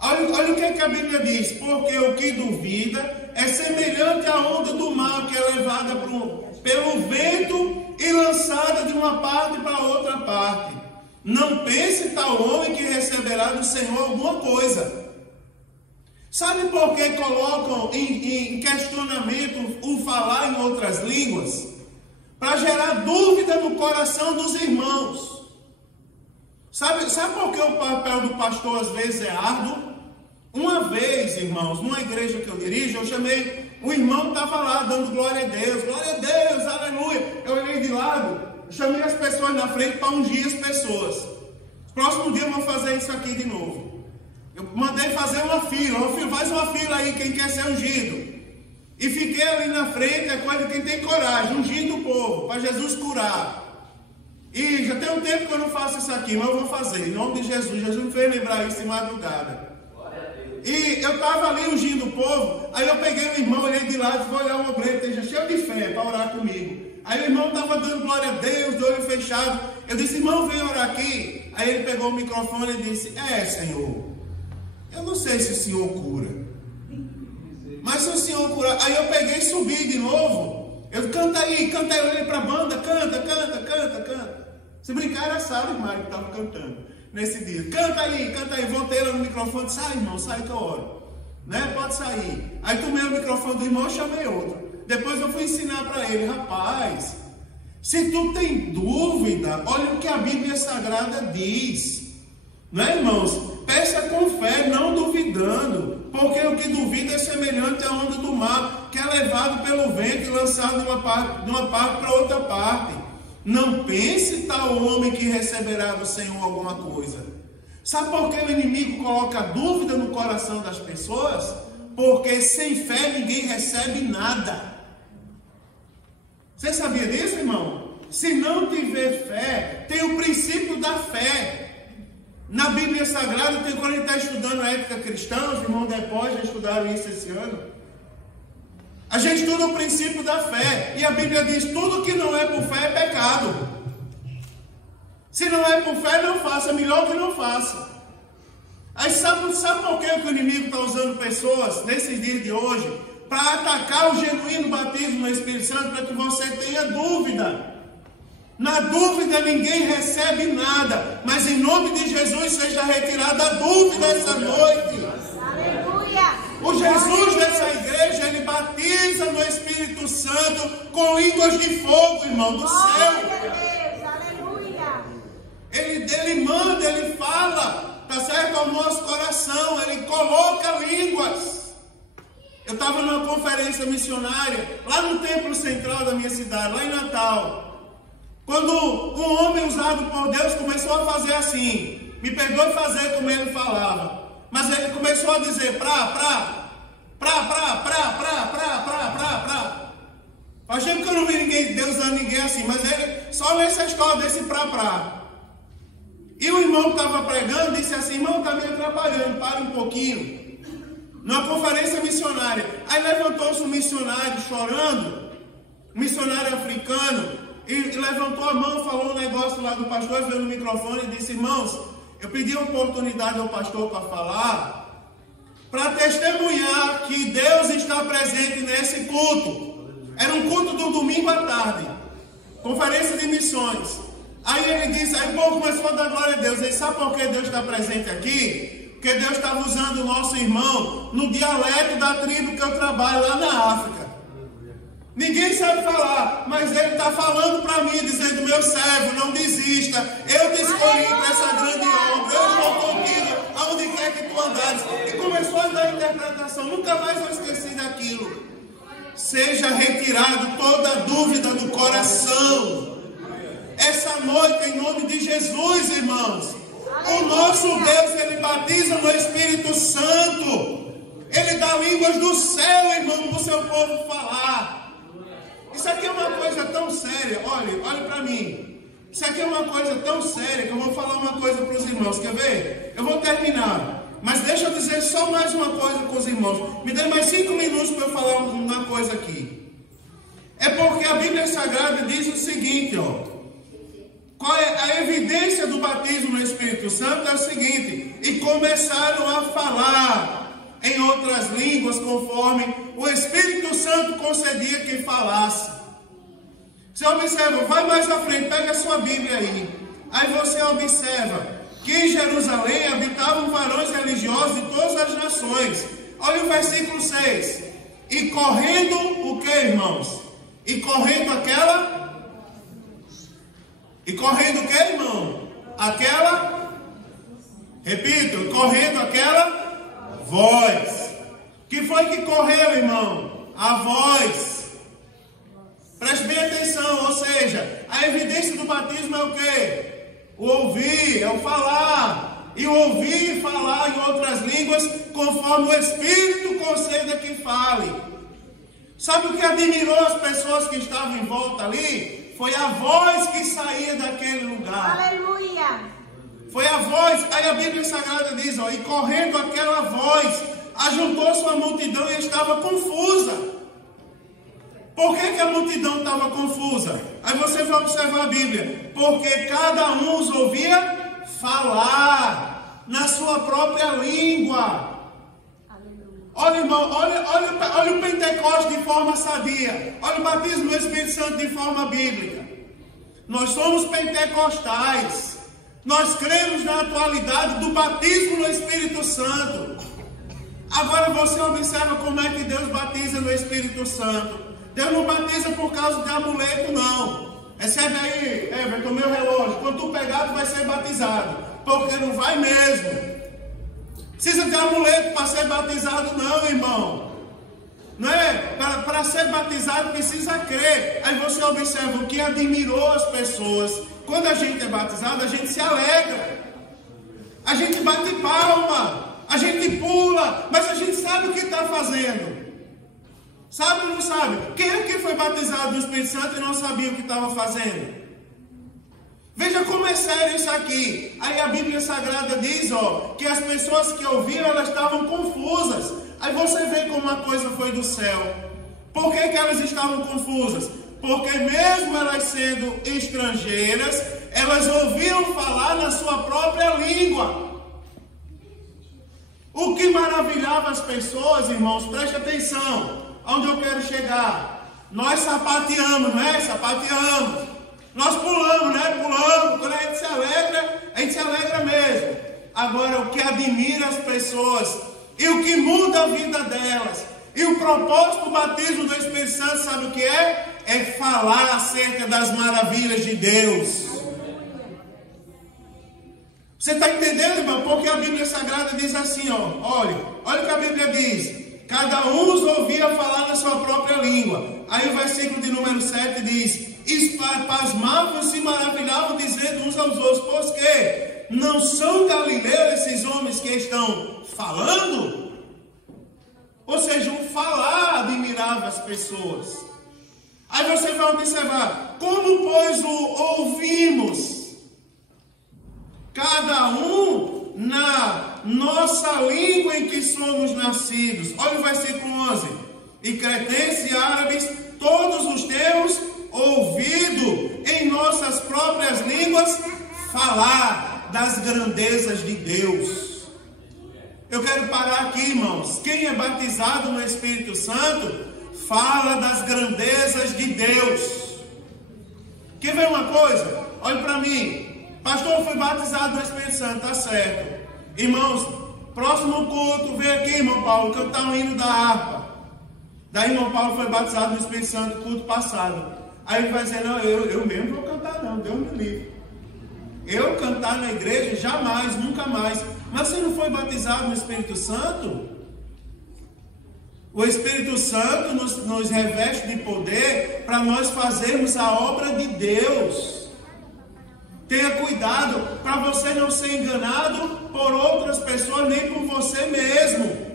Olha o que é que a Bíblia diz. Porque o que duvida é semelhante à onda do mar que é levada pelo vento e lançada de uma parte para outra parte. Não pense tal homem que receberá do Senhor alguma coisa. Sabe por que colocam em questionamento o falar em outras línguas? Para gerar dúvida no coração dos irmãos. Sabe por que o papel do pastor às vezes é árduo? Uma vez, irmãos, numa igreja que eu dirijo, eu chamei, o irmão estava lá dando glória a Deus, aleluia. Eu olhei de lado, chamei as pessoas na frente para ungir as pessoas. Próximo dia eu vou fazer isso aqui de novo. Eu mandei fazer uma fila, faz uma fila aí, quem quer ser ungido. E fiquei ali na frente, é coisa de quem tem coragem, ungindo o povo, para Jesus curar. E já tem um tempo que eu não faço isso aqui, mas eu vou fazer, em nome de Jesus. Jesus me fez lembrar isso em madrugada. E eu estava ali ungindo o povo, aí eu peguei o irmão, olhei de lado, vou olhar o obreiro, esteja cheio de fé para orar comigo. Aí o irmão estava dando glória a Deus, de olho fechado. Eu disse, irmão, vem orar aqui. Aí ele pegou o microfone e disse, Senhor, eu não sei se o Senhor cura, mas se o Senhor curar. Aí eu peguei e subi de novo. Eu canta aí, eu olhei para a banda, canta. Se brincar era a Sara e Mário que estavam cantando nesse dia. Canta aí, voltei lá no microfone, sai irmão, sai que eu oro. Né? Pode sair. Aí tomei o microfone do irmão e chamei outro. Depois eu fui ensinar para ele, rapaz, se tu tem dúvida, olha o que a Bíblia Sagrada diz. Né, irmãos? Peça com fé, não duvidando, porque o que duvida é semelhante à onda do mar, que é levado pelo vento e lançado de uma parte para outra parte. Não pense tal homem que receberá do Senhor alguma coisa. Sabe por que o inimigo coloca dúvida no coração das pessoas? Porque sem fé ninguém recebe nada. Você sabia disso, irmão? Se não tiver fé, tem o princípio da fé. Na Bíblia Sagrada, quando a gente está estudando a ética cristã, os irmãos depois já estudaram isso esse ano. A gente estuda o princípio da fé. E a Bíblia diz, tudo que não é por fé é pecado. Se não é por fé, não faça. Melhor que não faça. Aí sabe por que o inimigo está usando pessoas nesses dias de hoje? Para atacar o genuíno batismo no Espírito Santo, para que você tenha dúvida. Na dúvida ninguém recebe nada, mas em nome de Jesus seja retirada a dúvida essa noite. Aleluia! O Jesus dessa igreja, ele batiza no Espírito Santo com línguas de fogo, irmão, do céu. Aleluia! Ele manda, ele fala, tá certo, ao nosso coração, ele coloca línguas. Eu estava numa conferência missionária, lá no templo central da minha cidade, lá em Natal. Quando um homem usado por Deus começou a fazer assim, me perdoe fazer como ele falava, mas ele começou a dizer Faz tempo que eu não vi Deus usando ninguém assim, mas ele só nessa história desse E o irmão que estava pregando disse assim, irmão, está me atrapalhando, para um pouquinho. Numa conferência missionária. Aí levantou-se um missionário chorando, um missionário africano, e levantou a mão, falou um negócio lá do pastor, veio no microfone e disse, irmãos, eu pedi a oportunidade ao pastor para falar, para testemunhar que Deus está presente nesse culto. Era um culto do domingo à tarde, conferência de missões. Aí ele disse, aí o povo começou a dar glória a Deus. Ele sabe por que Deus está presente aqui? Porque Deus estava usando o nosso irmão no dialeto da tribo que eu trabalho lá na África. Ninguém sabe falar, mas ele está falando para mim, dizendo, meu servo, não desista. Eu te escolhi para essa grande obra. Eu estou contigo aonde quer que tu andares. E começou a dar interpretação. Nunca mais eu esqueci daquilo. Seja retirado toda dúvida do coração. Essa noite, em nome de Jesus, irmãos, o nosso Deus, Ele batiza no Espírito Santo. Ele dá línguas do céu, irmão, para o seu povo falar. Isso aqui é uma coisa tão séria. Olha para mim. Isso aqui é uma coisa tão séria que eu vou falar uma coisa para os irmãos. Quer ver? Eu vou terminar. Mas deixa eu dizer só mais uma coisa com os irmãos. Me dê mais 5 minutos para eu falar uma coisa aqui. É porque a Bíblia Sagrada diz o seguinte, ó. Qual é a evidência do batismo no Espírito Santo? É o seguinte: e começaram a falar em outras línguas, conforme o Espírito Santo concedia que falasse. Você observa, vai mais à frente, pega a sua Bíblia aí. Aí você observa que em Jerusalém habitavam varões religiosos de todas as nações. Olha o versículo 6. E correndo o que, irmãos? E correndo aquela... E correndo o que, irmão? Aquela... Repito, correndo aquela... voz. Que foi que correu, irmão? A voz. Preste bem atenção, ou seja, a evidência do batismo é o quê? O ouvir, é o falar. E o ouvir e falar em outras línguas, conforme o Espírito conceda que fale. Sabe o que admirou as pessoas que estavam em volta ali? Foi a voz que saía daquele lugar. Aleluia! Foi a voz. Aí a Bíblia Sagrada diz, ó, e correndo aquela voz, ajuntou-se uma multidão e estava confusa. Por que a multidão estava confusa? Aí você vai observar a Bíblia. Porque cada um os ouvia falar na sua própria língua. Olha, irmão, olha o Pentecostes de forma sadia. Olha o batismo do Espírito Santo de forma bíblica. Nós somos pentecostais. Nós cremos na atualidade do batismo no Espírito Santo. Agora você observa como é que Deus batiza no Espírito Santo. Deus não batiza por causa de amuleto, não. Recebe aí, Everton, meu relógio. Quando tu pegar, tu vai ser batizado. Porque não vai mesmo. Precisa de amuleto para ser batizado, não, irmão. Não é? Para ser batizado precisa crer. Aí você observa o que admirou as pessoas. Quando a gente é batizado, a gente se alegra. A gente bate palma. A gente pula. Mas a gente sabe o que está fazendo. Sabe ou não sabe? Quem é que foi batizado no Espírito Santo e não sabia o que estava fazendo? Veja como é sério isso aqui. Aí a Bíblia Sagrada diz, ó, que as pessoas que ouviram, elas estavam confusas. Aí você vê como a coisa foi do céu. Por que elas estavam confusas? Porque mesmo elas sendo estrangeiras, elas ouviam falar na sua própria língua. O que maravilhava as pessoas, irmãos, preste atenção. Onde eu quero chegar? Nós sapateamos, não é? Sapateamos. Nós pulamos, né? Pulamos. Quando a gente se alegra mesmo. Agora, o que admira as pessoas e o que muda a vida delas e o propósito do batismo do Espírito Santo, sabe o que é? É falar acerca das maravilhas de Deus. Você está entendendo, irmão? Porque a Bíblia Sagrada diz assim, ó. Olha o que a Bíblia diz. Cada um os ouvia falar na sua própria língua. Aí o versículo de número 7 diz: pasmavam e se maravilhavam, dizendo uns aos outros: pois que não são galileus esses homens que estão falando? Ou seja, o falar admirava as pessoas. Aí você vai observar: como pois o ouvimos? Cada um na nossa língua em que somos nascidos. Olha o versículo 11. E cretenses e árabes, todos os temos ouvido em nossas próprias línguas falar das grandezas de Deus. Eu quero parar aqui, irmãos. Quem é batizado no Espírito Santo fala das grandezas de Deus. Quer ver uma coisa? olhe para mim. Pastor, eu fui batizado no Espírito Santo, tá certo. Irmãos, próximo culto, vem aqui, irmão Paulo, cantar um hino da harpa. Daí, irmão Paulo foi batizado no Espírito Santo no culto passado. Aí ele vai dizer, não, eu mesmo vou cantar não, Deus me livre. Eu cantar na igreja, jamais, nunca mais. Mas você não foi batizado no Espírito Santo? O Espírito Santo nos reveste de poder para nós fazermos a obra de Deus. Tenha cuidado para você não ser enganado por outras pessoas, nem por você mesmo.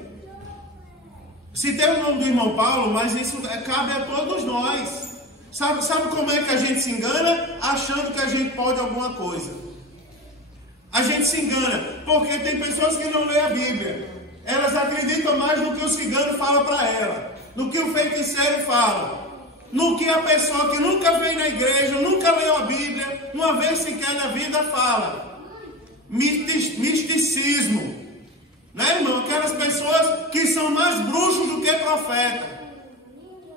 Citei o nome do irmão Paulo, mas isso cabe a todos nós. Sabe como é que a gente se engana? Achando que a gente pode alguma coisa. A gente se engana porque tem pessoas que não lêem a Bíblia. Elas acreditam mais no que o cigano fala para ela, no que o feiticeiro fala, no que a pessoa que nunca veio na igreja, nunca leu a Bíblia, uma vez sequer na vida fala. Misticismo. Né, irmão? Aquelas pessoas que são mais bruxos do que profeta.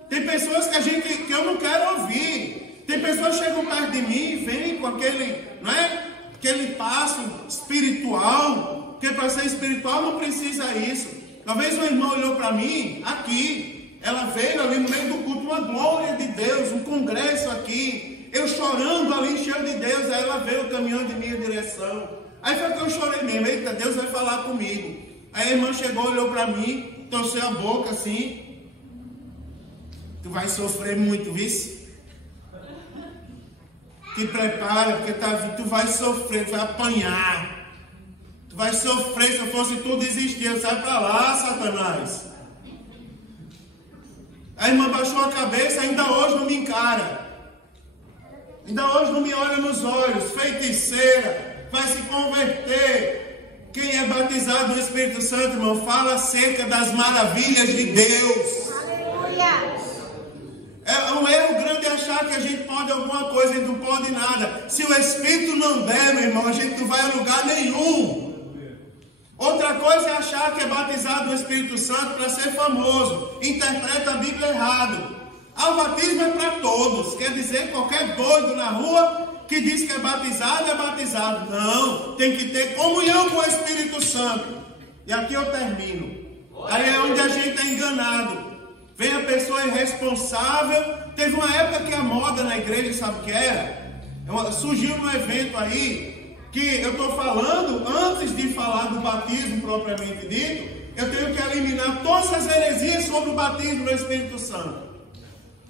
Tem pessoas que eu não quero ouvir. Tem pessoas que chegam perto de mim e vêm com aquele, né, aquele passo espiritual. Porque para ser espiritual não precisa isso. Uma vez uma irmã olhou para mim, aqui. Ela veio ali no meio do culto, uma glória de Deus, um congresso aqui. Eu chorando ali, cheio de Deus. Aí ela veio caminhando em minha direção. Aí foi que eu chorei mesmo. Eita, Deus vai falar comigo. Aí a irmã chegou, olhou para mim, torceu a boca assim. Tu vai sofrer muito, vice? Te prepara, porque tu vai sofrer, tu vai apanhar. Tu vai sofrer, se eu fosse tu desistir. Sai para lá, Satanás. A irmã baixou a cabeça, ainda hoje não me encara. Ainda hoje não me olha nos olhos. Feiticeira, vai se converter. Quem é batizado no Espírito Santo, irmão, fala acerca das maravilhas de Deus. Aleluia. É um erro grande achar que a gente pode alguma coisa e não pode nada. Se o Espírito não der, meu irmão, a gente não vai a lugar nenhum. Outra coisa é achar que é batizado no Espírito Santo para ser famoso. Interpreta a Bíblia errado. O batismo é para todos. Quer dizer, qualquer doido na rua que diz que é batizado. Não, tem que ter comunhão com o Espírito Santo. E aqui eu termino. Aí é onde a gente é enganado. Vem a pessoa irresponsável. Teve uma época que a moda na igreja, sabe o que era? Surgiu um evento aí, que eu estou falando, antes de falar do batismo propriamente dito, eu tenho que eliminar todas as heresias sobre o batismo do Espírito Santo.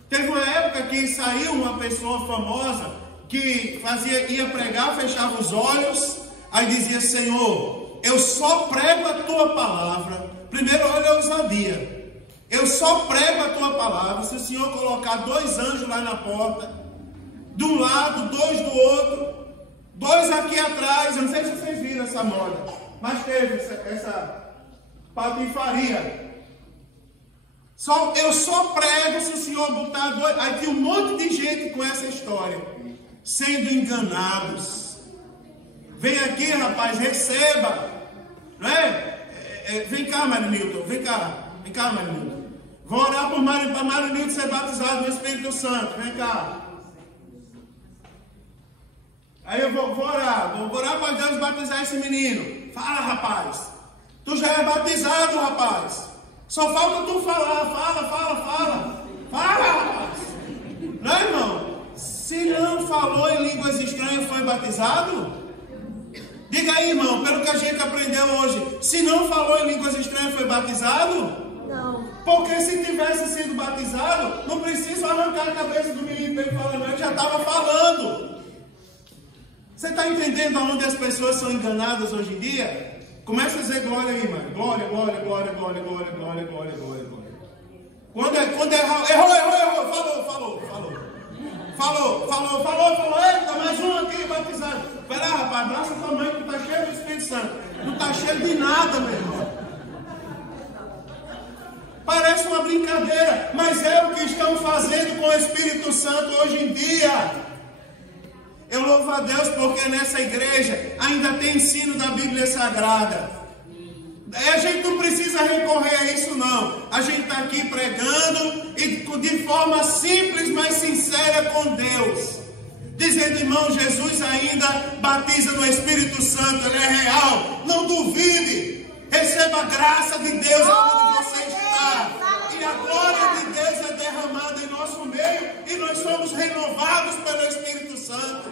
Teve uma época que saiu uma pessoa famosa, que ia pregar, fechava os olhos, aí dizia, Senhor, eu só prego a tua palavra. Primeiro, olha a ousadia. Eu só prego a tua palavra. Se o Senhor colocar 2 anjos lá na porta, de um lado, 2 do outro, 2 aqui atrás, eu não sei se vocês viram essa moda, mas teve essa patifaria. Eu só prego se o Senhor botar 2. Aí tem um monte de gente com essa história, sendo enganados. Vem aqui, rapaz, receba. Não é? Vem cá, Mário Nilton, vem cá, Mário Nilton. Vou orar para Mário Nilton ser batizado no Espírito Santo, vem cá. Aí eu vou orar para Deus batizar esse menino. Fala, rapaz. Tu já é batizado, rapaz. Só falta tu falar. Fala, rapaz. Não, irmão? Se não falou em línguas estranhas, foi batizado? Diga aí, irmão, pelo que a gente aprendeu hoje. Se não falou em línguas estranhas, foi batizado? Não. Porque se tivesse sido batizado, não precisa arrancar a cabeça do menino para ele falar, não. Ele já estava falando. Você está entendendo aonde as pessoas são enganadas hoje em dia? Começa a dizer glória aí, mano. Glória. Quando errou. Falou. Eita, mais um aqui batizado. Espera, rapaz, abraça tua mãe que tu está cheio do Espírito Santo. Não está cheio de nada, meu irmão. Parece uma brincadeira, mas é o que estão fazendo com o Espírito Santo hoje em dia. Eu louvo a Deus porque nessa igreja ainda tem ensino da Bíblia Sagrada. A gente não precisa recorrer a isso não. A gente está aqui pregando e de forma simples, mas sincera com Deus. dizendo: irmão, Jesus ainda batiza no Espírito Santo, ele é real. Não duvide, receba a graça de Deus onde você está. E a glória de Deus é derramada em nosso meio e nós somos renovados pelo Espírito Santo.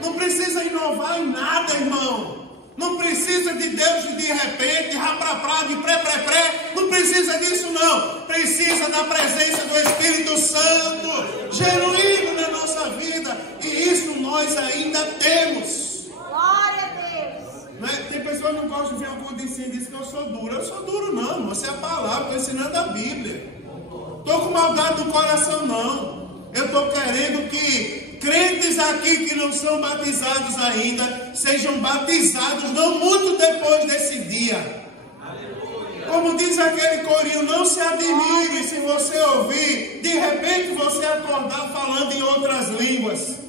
Não precisa inovar em nada, irmão. Não precisa de Deus de repente, de raprapra, de pré. Não precisa disso, não. Precisa da presença do Espírito Santo genuíno na nossa vida. E isso nós ainda temos. Glória a Deus. Não é? Tem pessoas que não gostam de ver algum de ensino e dizem que eu sou duro. Eu sou duro, não. Você é a palavra, estou ensinando a Bíblia. Estou com maldade no coração, não. Eu estou querendo que crentes aqui que não são batizados ainda sejam batizados não muito depois desse dia. Como diz aquele corinho, não se admire se você ouvir, de repente você acordar falando em outras línguas.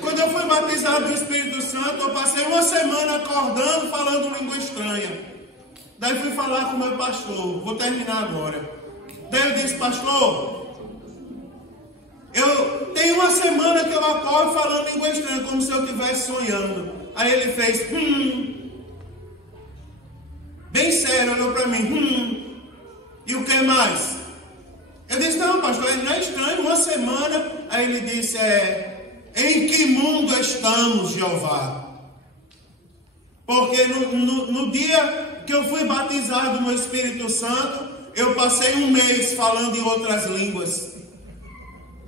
Quando eu fui batizado do Espírito Santo, eu passei uma semana acordando, falando língua estranha. Daí fui falar com o meu pastor, vou terminar agora. Daí eu disse: pastor, eu tenho uma semana que eu acordo falando língua estranha, como se eu estivesse sonhando. Aí ele fez, bem sério, olhou para mim, e o que mais? Eu disse: não, pastor, não é estranho, uma semana. Aí ele disse: em que mundo estamos, Jeová? Porque no dia que eu fui batizado no Espírito Santo, eu passei um mês falando em outras línguas.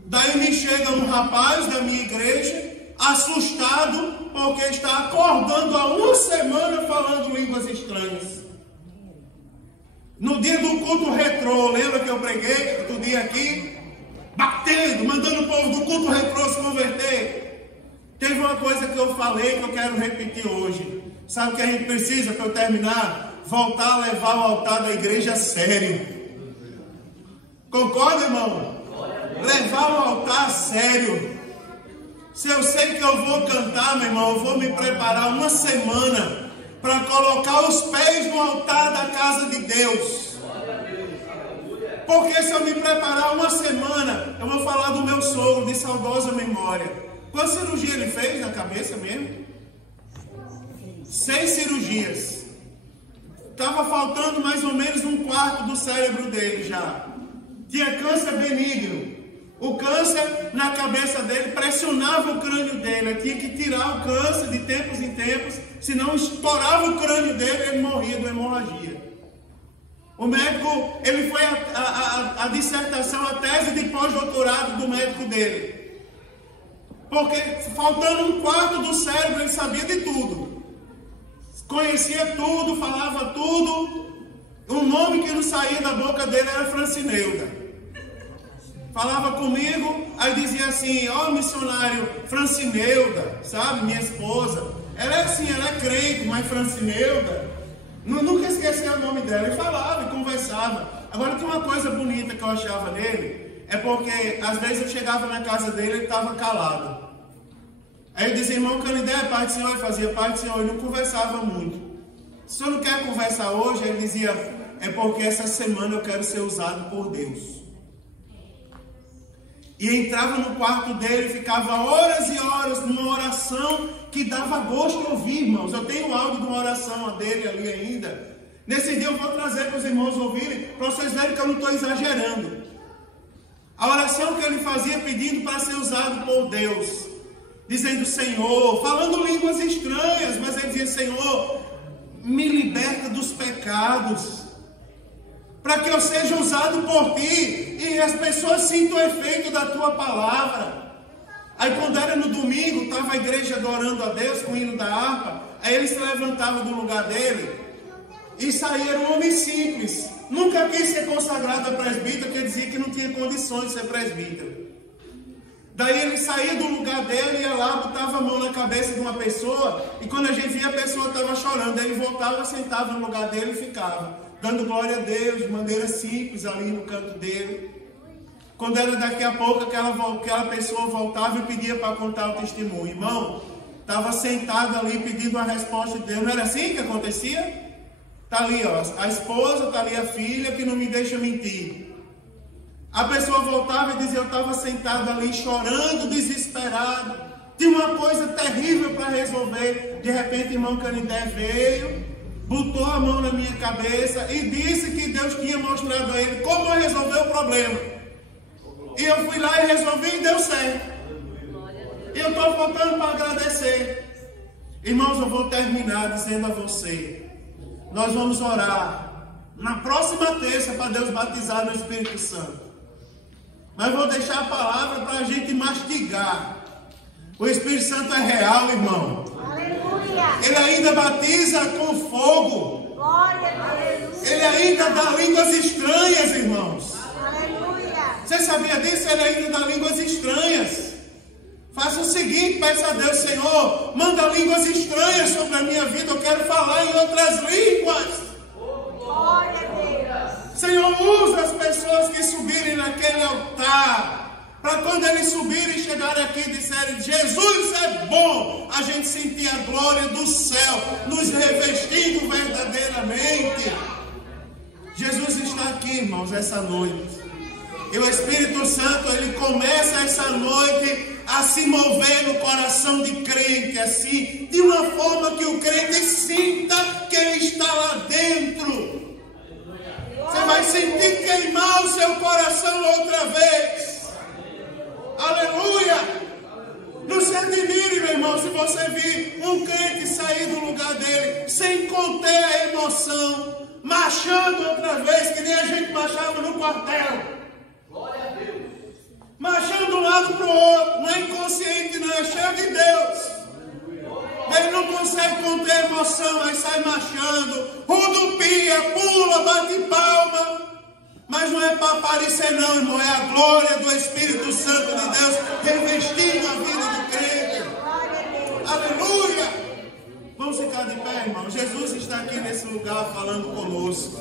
Daí me chega um rapaz da minha igreja, assustado, porque está acordando há uma semana falando línguas estranhas. No dia do culto retrô, lembra que eu preguei outro dia aqui? Batendo, mandando o povo do culto retrô se converter. Teve uma coisa que eu falei que eu quero repetir hoje. Sabe o que a gente precisa para eu terminar? Voltar a levar o altar da igreja a sério. Concorda, irmão? Levar o altar a sério. Se eu sei que eu vou cantar, meu irmão, eu vou me preparar uma semana para colocar os pés no altar da casa de Deus. Porque se eu me preparar uma semana, eu vou falar do meu sogro de saudosa memória. Quantas cirurgias ele fez na cabeça mesmo? 6 cirurgias. Estava faltando mais ou menos um quarto do cérebro dele já. Tinha câncer benigno. O câncer na cabeça dele pressionava o crânio dele. Ele tinha que tirar o câncer de tempos em tempos, senão estourava o crânio dele e ele morria de hemorragia. O médico, ele foi a dissertação, a tese de pós-doutorado do médico dele. Porque faltando um quarto do cérebro, ele sabia de tudo. Conhecia tudo, falava tudo. O nome que não saía da boca dele era Francineuda. Falava comigo, aí dizia assim: ó, missionário Francineuda, sabe, minha esposa. Ela é assim, ela é crente, mas Francineuda. Nunca esqueci o nome dela. Ele falava e conversava. Agora tem uma coisa bonita que eu achava nele, é porque às vezes eu chegava na casa dele e ele estava calado. Aí eu dizia: irmão Canidé, Pai do Senhor, ele fazia Pai do Senhor, ele não conversava muito. Se o senhor não quer conversar hoje, ele dizia: é porque essa semana eu quero ser usado por Deus. E entrava no quarto dele, ficava horas e horas numa oração que dava gosto de ouvir, irmãos. Eu tenho áudio de uma oração dele ali ainda. Nesse dia eu vou trazer para os irmãos ouvirem, para vocês verem que eu não estou exagerando. A oração que ele fazia pedindo para ser usado por Deus, dizendo: Senhor, falando línguas estranhas, mas ele dizia: Senhor, me liberta dos pecados, para que eu seja usado por Ti e as pessoas sintam o efeito da Tua palavra. Aí quando era no domingo, estava a igreja adorando a Deus com o hino da harpa, aí ele se levantava do lugar dele e saía, era um homem simples, nunca quis ser consagrado a presbítero, porque dizia que não tinha condições de ser presbítero. Daí ele saía do lugar dele, ia lá, botava a mão na cabeça de uma pessoa, e quando a gente via, a pessoa estava chorando. Aí ele voltava, sentava no lugar dele e ficava, dando glória a Deus, de maneira simples, ali no canto dele. Quando era daqui a pouco, aquela pessoa voltava e pedia para contar o testemunho. Irmão, estava sentado ali pedindo a resposta de Deus. Não era assim que acontecia? Está ali, ó, a esposa, está ali a filha que não me deixa mentir. A pessoa voltava e dizia: eu estava sentado ali chorando, desesperado, tinha uma coisa terrível para resolver. De repente, irmão Canindé veio, botou a mão na minha cabeça e disse que Deus tinha mostrado a ele como resolver o problema. E eu fui lá e resolvi e deu certo. E eu estou voltando para agradecer. Irmãos, eu vou terminar dizendo a você: nós vamos orar na próxima terça para Deus batizar no Espírito Santo. Mas vou deixar a palavra para a gente mastigar. O Espírito Santo é real, irmão. Aleluia. Ele ainda batiza com fogo. Glória a Deus. Ele ainda dá línguas estranhas, irmãos. Aleluia. Você sabia disso? Ele ainda dá línguas estranhas. Faça o seguinte, peça a Deus: Senhor, manda línguas estranhas sobre a minha vida. Eu quero falar em outras línguas. Glória a Deus. Senhor, usa as pessoas que subirem naquele altar, para quando eles subirem e chegarem aqui e disserem: Jesus é bom, a gente sentir a glória do céu nos revestindo verdadeiramente. Jesus está aqui, irmãos, essa noite. E o Espírito Santo, ele começa essa noite a se mover no coração de crente, assim, de uma forma que o crente sinta que ele está lá dentro. Você vai sentir queimar o seu coração outra vez. Aleluia! Não se admire, meu irmão, se você vir um crente sair do lugar dele sem conter a emoção, marchando outra vez, que nem a gente marchava no quartel. Glória a Deus. Marchando de um lado para o outro, não é inconsciente, não, é cheio de Deus. Ele não consegue conter a emoção, aí sai marchando, rodopia, pula, bate palma. Mas não é para aparecer não, irmão, é a glória do Espírito Santo de Deus revestindo a vida do crente. Aleluia! Vamos ficar de pé, irmão. Jesus está aqui nesse lugar falando conosco.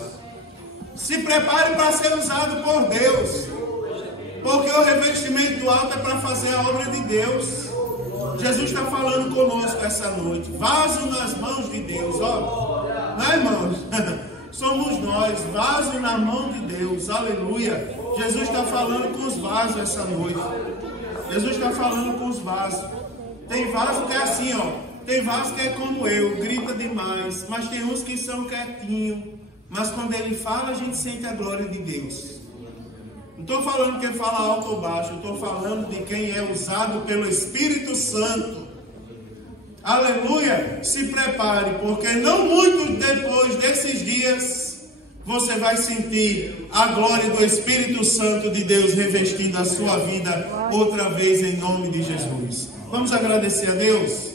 Se prepare para ser usado por Deus, porque o revestimento do alto é para fazer a obra de Deus. Jesus está falando conosco essa noite. Vaso nas mãos de Deus, ó. Não é, irmãos? Somos nós, vaso na mão de Deus. Aleluia. Jesus está falando com os vasos essa noite. Jesus está falando com os vasos. Tem vaso que é assim, ó. Tem vaso que é como eu, grita demais. Mas tem uns que são quietinhos. Mas quando ele fala, a gente sente a glória de Deus. Não estou falando quem fala alto ou baixo, eu estou falando de quem é usado pelo Espírito Santo. Aleluia! Se prepare, porque não muito depois desses dias, você vai sentir a glória do Espírito Santo de Deus revestindo a sua vida outra vez em nome de Jesus. Vamos agradecer a Deus?